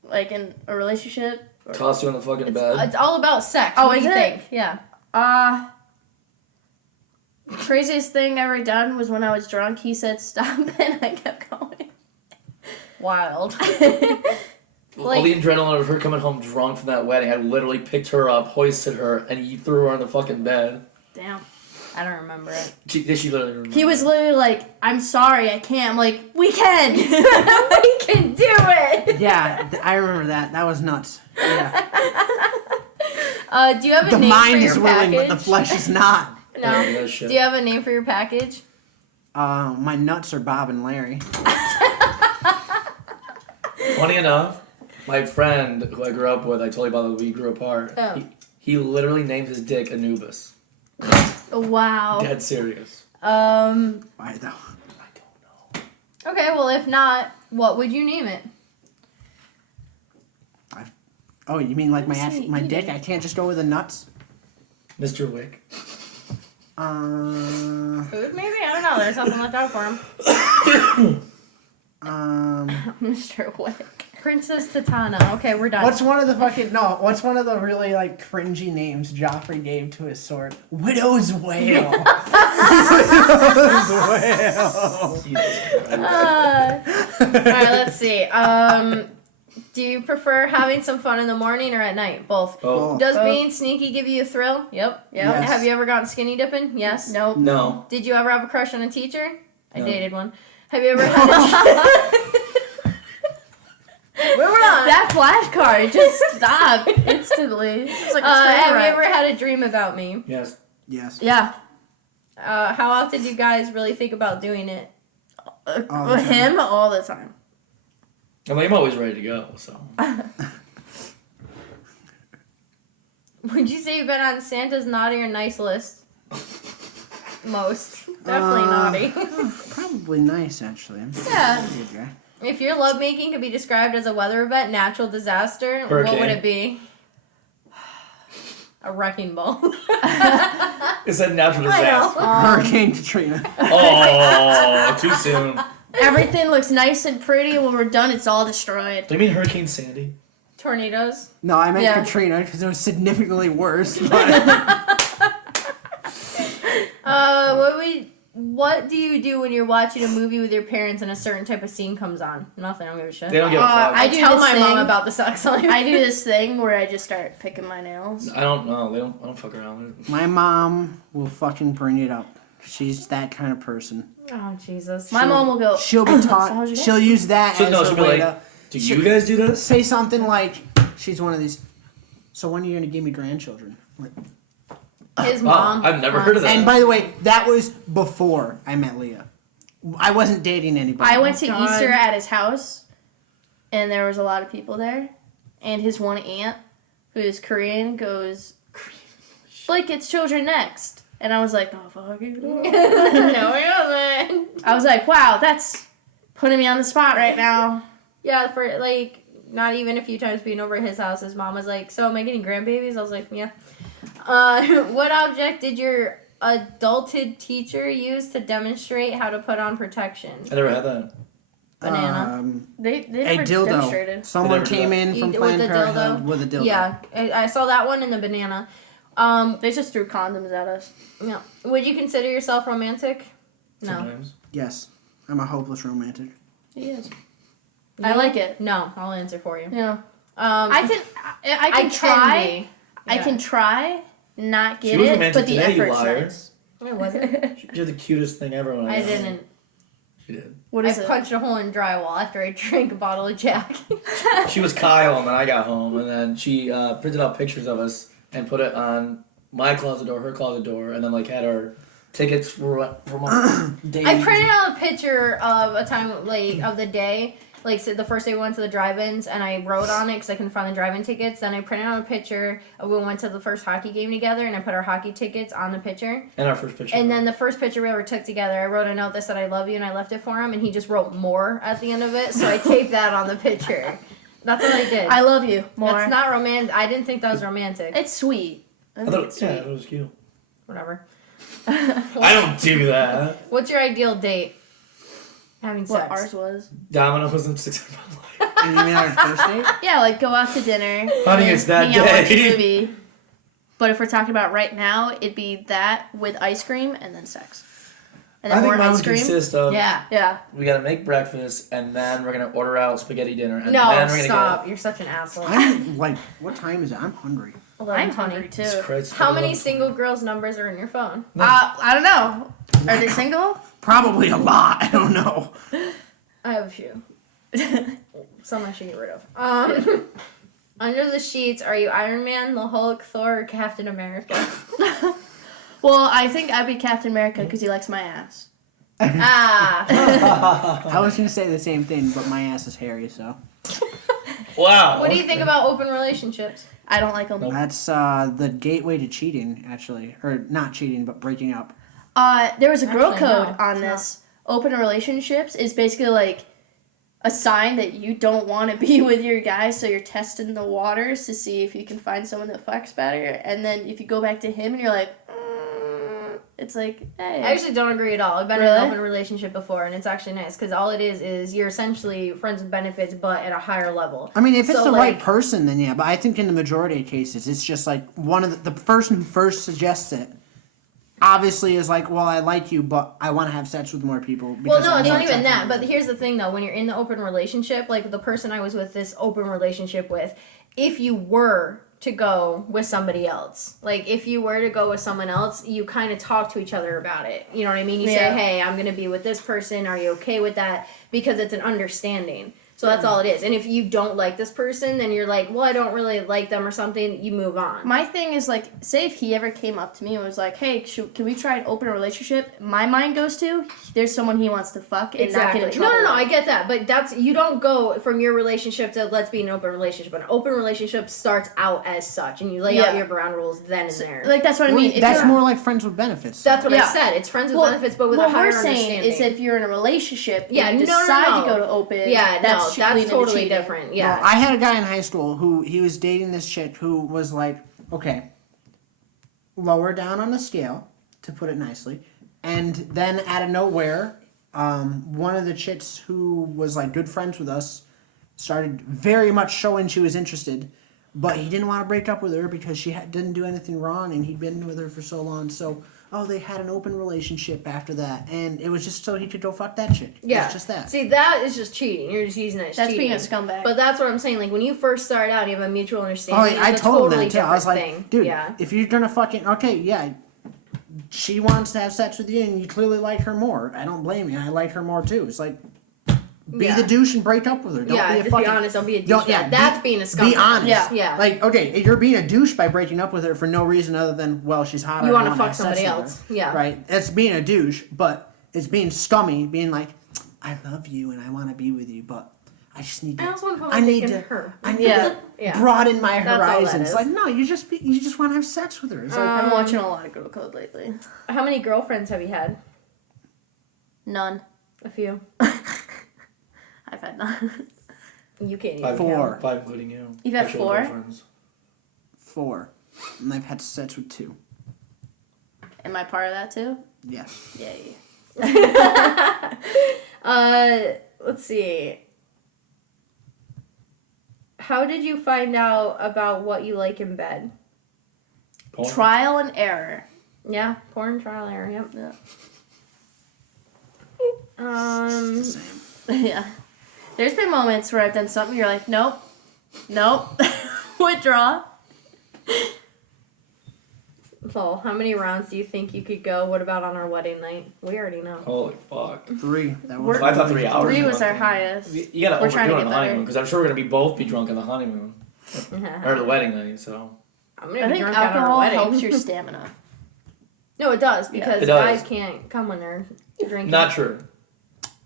Like in a relationship. Or- Toss you in the fucking bed. It's all about sex. Oh, what do is you it? think? Yeah. Craziest thing I ever done was when I was drunk. He said stop, and I kept going. Wild. All the adrenaline of her coming home drunk from that wedding, I literally picked her up, hoisted her, and you threw her on the fucking bed. Damn. I don't remember it. She literally remembered. He was literally like, "I'm sorry, I can't." I'm like, "We can." We can do it. Yeah, I remember that. That was nuts. Yeah. Do you have a The name mind for is your willing, package? but the flesh is not. Yeah, No. that shit. Do you have a name for your package? My nuts are Bob and Larry. Funny enough, my friend who I grew up with, I told you about that we grew apart. Oh. He literally named his dick Anubis. Wow. Dead serious. Why though? I don't know. Okay, well, if not, what would you name it? Oh, you mean like my Let's see, my eat dick? it. I can't just go with the nuts. Mr. Wick. Food, maybe? I don't know. There's something left out for him. Mr. Wick. Princess Titana. Okay, we're done. What's one of the fucking no? What's one of the really like cringy names Joffrey gave to his sword? Widow's Wail. Widow's Wail. Jesus Christ. Alright, let's see. Do you prefer having some fun in the morning or at night? Both. Oh. Does Both. being sneaky give you a thrill? Yep. Yep. Have you ever gone skinny dipping? Yes. Nope. No. Did you ever have a crush on a teacher? I No. dated one. Have you ever had a Moving on. That flashcard just stopped instantly. It's like a train Have you wreck. ever had a dream about me? Yes. Yes. Yeah. How often do you guys really think about doing it? All the time. Him all the time. I mean, I'm always ready to go. So. Would you say you've been on Santa's naughty or nice list? Most. Definitely naughty. Probably nice, actually. I'm Yeah. a good guy. If your lovemaking could be described as a weather event, natural disaster, what would Hurricane. it be? A wrecking ball. It's a natural I know. disaster. Hurricane Katrina. Oh, too soon. What Everything looks nice and pretty. When we're done, it's all destroyed. do you mean Hurricane Sandy? Tornadoes. No, I meant Yeah. Katrina because it was significantly worse. But What do you do when you're watching a movie with your parents and a certain type of scene comes on? Nothing. I don't give a shit. They don't give a fuck. I I do tell this my mom thing- about the sex life. I do this thing where I just start picking my nails. I don't know. I don't fuck around. my mom will fucking bring it up. She's that kind of person. Oh Jesus. My mom will go. She'll be "So how's taught. your day?" She'll use that So, as no, her she'll be way like, to Do you guys do this? say something like, she's one of these. So when are you gonna give me grandchildren? Like, His mom. I've never heard of that. and by the way, that was before I met Leah. I wasn't dating anybody. I went to God. Easter at his house, and there was a lot of people there. And his one aunt, who is Korean, goes, Blake, it's children next. And I was like, oh, fuck it. No, he doesn't. I was like, wow, that's putting me on the spot right now. Yeah, for like not even a few times being over at his house, his mom was like, "So am I getting grandbabies?" I was like, "Yeah." What object did your adulted teacher use to demonstrate how to put on protection? I never had that. Banana. They A never dildo. demonstrated. Someone They never do came that. in from With Planned the Parenthood dildo? with a dildo. Yeah, I saw that one in the banana. They just threw condoms at us. No. Would you consider yourself romantic? No. Sometimes. Yes. I'm a hopeless romantic. He is. I like it. No, I'll answer for you. Yeah. I I can try. be. I Yeah. can try, not She get was it, romantic but the today, you effort's liar. nice. I wasn't. You're the cutest thing ever when I I got home. didn't. She did. What I is it? punched a hole in drywall after I drank a bottle of Jack. She was Kyle, and then I got home, and then she printed out pictures of us and put it on my closet door, her closet door, and then like had our tickets for our days. I printed out a picture of a time like of the day, like so the first day we went to the drive-ins, and I wrote on it because I couldn't find the drive-in tickets. Then I printed out a picture of when we went to the first hockey game together, and I put our hockey tickets on the picture. And our first picture. And then the first picture we ever took together, I wrote a note that said "I love you," and I left it for him, and he just wrote "more" at the end of it, so I taped that on the picture. That's what I did. I love you more. That's not romantic. I didn't think that was romantic. It's sweet. I I think thought, it's yeah, sweet. it was cute. Whatever. I don't do that. What's your ideal date? Having What sex. ours was. Domino's and 605 Live. And you mean our first date? Yeah, like go out to dinner. Honey, and it's that hang out, watch day. a movie. But if we're talking about right now, it'd be that with ice cream and then sex. And I then think more mine ice would cream. consist of Yeah. Yeah. we gotta make breakfast, and then we're gonna order out spaghetti dinner, and No, then we're gonna stop. You're such an asshole. I'm like, what time is it? I'm hungry. I'm 11:20. hungry too. get Christ, How many 11. single girls' numbers are in your phone? I don't know. Are they single? Probably a lot. I don't know. I have a few. Some I should get rid of. Under the sheets, are you Iron Man, the Hulk, Thor, or Captain America? Well, I think I'd be Captain America because he likes my ass. Ah. I was gonna say the same thing, but my ass is hairy, so Wow. What do you think about open relationships? I don't like them. that's the gateway to cheating, actually, or not cheating, but breaking up. There was a girl Actually, code no, on it's this. Open relationships is basically like a sign that you don't want to be with your guy, so you're testing the waters to see if you can find someone that fucks better. And then if you go back to him and you're like, it's like, hey. I actually don't agree at all. I've been in Really? an open relationship before, and it's actually nice because all it is you're essentially friends with benefits, but at a higher level. I mean, if it's So, the right like- person, then yeah. But I think in the majority of cases, it's just like one of the person who first suggests it obviously is like, well, I like you, but I want to have sex with more people. Well, because no, I'm it's more not even that. attracted But to here's the thing, though. When you're in the open relationship, like the person I was with this open relationship with, if you were to go with somebody else, like if you were to go with someone else, you kind of talk to each other about it. You know what I mean? You Yeah. say, hey, I'm going to be with this person. Are you okay with that? Because it's an understanding. So that's all it is. And if you don't like this person, then you're like, well, I don't really like them or something. You move on. My thing is like, say if he ever came up to me and was like, "Hey, can we try an open relationship?" My mind goes to, there's someone he wants to fuck and not get in trouble. No, I get that, but that's you don't go from your relationship to let's be an open relationship. An open relationship starts out as such, and you lay out Yeah. your ground rules then and there. Like that's what I Well, mean. If that's you're- more like friends with benefits. That's what I Yeah. said. It's friends with Well, benefits, but with what a higher we're saying understanding. is if you're in a relationship, Yeah, and you no, no, decide no. to go to open. yeah, that's that's leading to totally cheating. different. Yeah, Well, I had a guy in high school who he was dating this chick who was like, okay, lower down on the scale, to put it nicely, and then out of nowhere, one of the chicks who was like good friends with us started very much showing she was interested, but he didn't want to break up with her because she didn't do anything wrong and he'd been with her for so long. So, they had an open relationship after that, and it was just so he could go fuck that chick. yeah. It's just that. See, that is just cheating. You're just using it as That's cheating. being a scumbag. But that's what I'm saying. Like when you first start out, you have a mutual understanding. I it's a told him totally that too. I was different like, thing. dude, yeah. if you're gonna fucking she wants to have sex with you and you clearly like her more. I don't blame you. I like her more too. It's like be Yeah. the douche and break up with her. Don't Yeah, be a just fucking. be honest. Don't be a don't- douchebag. yeah, That's being a scumbag. Be honest. Yeah. Yeah. Like, okay, you're being a douche by breaking up with her for no reason other than, well, she's hot. You want wanna to fuck somebody else. Yeah. Right. That's being a douche, but it's being scummy. Being like, I love you and I want to be with you, but I just need to. I also want to put my I dick need in to. her. I need Yeah. to Yeah. broaden my That's all that horizons. is. Like, no, you just want to have sex with her. It's like, I'm watching a lot of Girl Code lately. How many girlfriends have you had? None. A few. I've had none. You can't even Five, count. 5 including you. You've had Actual 4? girlfriends. 4, and I've had sex with 2. Am I part of that too? Yes. Yay. Let's see. How did you find out about what you like in bed? Porn. Trial and error. Yeah, porn trial error. Yep. Yeah. Same. Yeah. There's been moments where I've done something you're like, nope. Withdraw. Paul, how many rounds do you think you could go? What about on our wedding night? We already know. Holy fuck. 3. That We're- was. I thought 3 hours. 3 was our fucking- highest. You gotta We're trying to overdo it on get the honeymoon better. because I'm sure we're gonna both be drunk on the honeymoon or the wedding night. So I'm gonna I be think drunk at our alcohol wedding. helps your stamina. No, it does because It does. guys can't come when they're drinking. not true.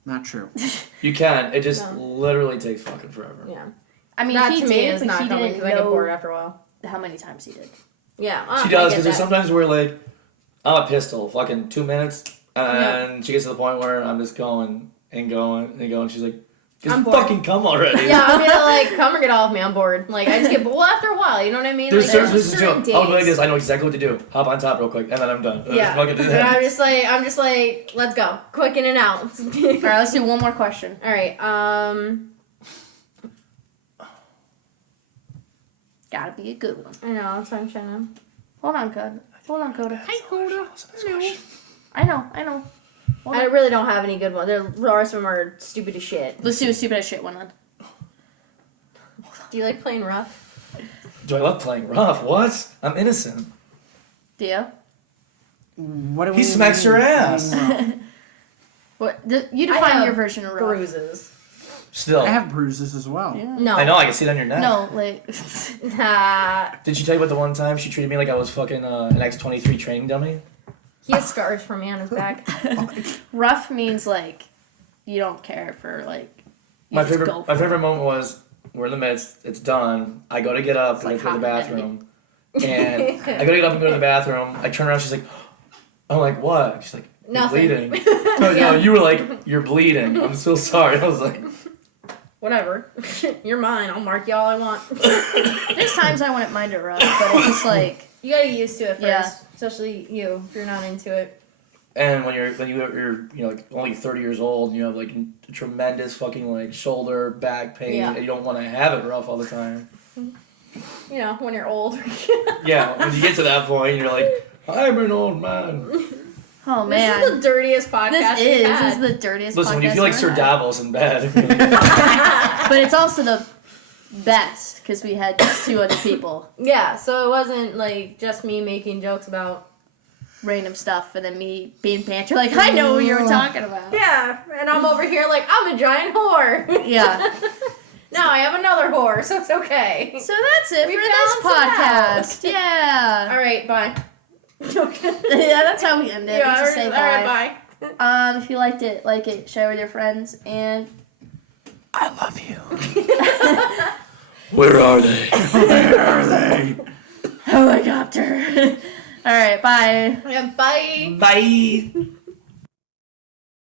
Not true. You can. It just No. literally takes fucking forever. Yeah. I mean, That he to me did, is but not he coming didn't because I get bored know after a while. how many times he did. Yeah. She I does get because there's that. sometimes where like I'm a pistol, fucking 2 minutes, and she gets to the point where I'm just going and going and going. She's like, just I'm bored. fucking come already. Yeah, I'm gonna like come or get off me. I'm bored. Like I just get well after a while. You know what I mean? There's like, certain there's business certain too. I'll be like days. this. I know exactly what to do. Hop on top real quick, and then I'm done. And I Yeah. just fucking do And that. I'm just like, let's go, quick in and out. All right, let's do one more question. All right. Gotta be a good one. I know. That's what I'm trying to. Hold on, Coda. Hold on, Coda. Hi, Coda. I know. Hold I on. really don't have any good ones. The rest of them are stupid as shit. Let's do a stupid as shit one then. Do you like playing rough? Do I love playing rough? What? I'm innocent. Dio? What do He we smacks mean? your ass. What? You I define have your version of rough. Bruises. Still. I have bruises as well. Yeah. No. I know. I can see it on your neck. No, like Nah. Did she tell you about the one time she treated me like I was fucking an X-23 training dummy? He has scars from me on his back. rough means like you don't care for like. You My just favorite, go my for favorite it. moment was we're in the midst. It's done. I go to get up It's to like go to the hot and bathroom, and I go to get up and go to the bathroom. I turn around. She's like, I'm like, what? She's like, you're Nothing. bleeding. No, Yeah. you were like, you're bleeding. I'm so sorry. I was like, Whatever. You're mine. I'll mark you all I want. There's times I wouldn't mind it rough, but it's just like You gotta get used to it first. Yeah. Especially you, if you're not into it. and when you're like only 30 years old, and you have like tremendous fucking like shoulder back pain, Yeah. and you don't want to have it rough all the time. You know, when you're old. Yeah, when you get to that point, you're like, I'm an old man. Oh man. This is the dirtiest podcast we've had. This is the dirtiest Listen, when you podcast feel like I've Sir had. Davos in bed. But it's also the best because we had 2 other people, Yeah, so it wasn't like just me making jokes about. random stuff, and then me being banter like, I know what you were talking about. Yeah, and I'm over here like I'm a giant whore. Yeah. Now I have another whore, so it's okay. So that's it We for this balanced it out. podcast. Yeah. All right, bye. Yeah, that's how we end it. We just say all bye. right, bye. If you liked it, like it, share with your friends, and I love you. Where are they? Where are they? helicopter. All right, bye. Yeah, bye. Bye.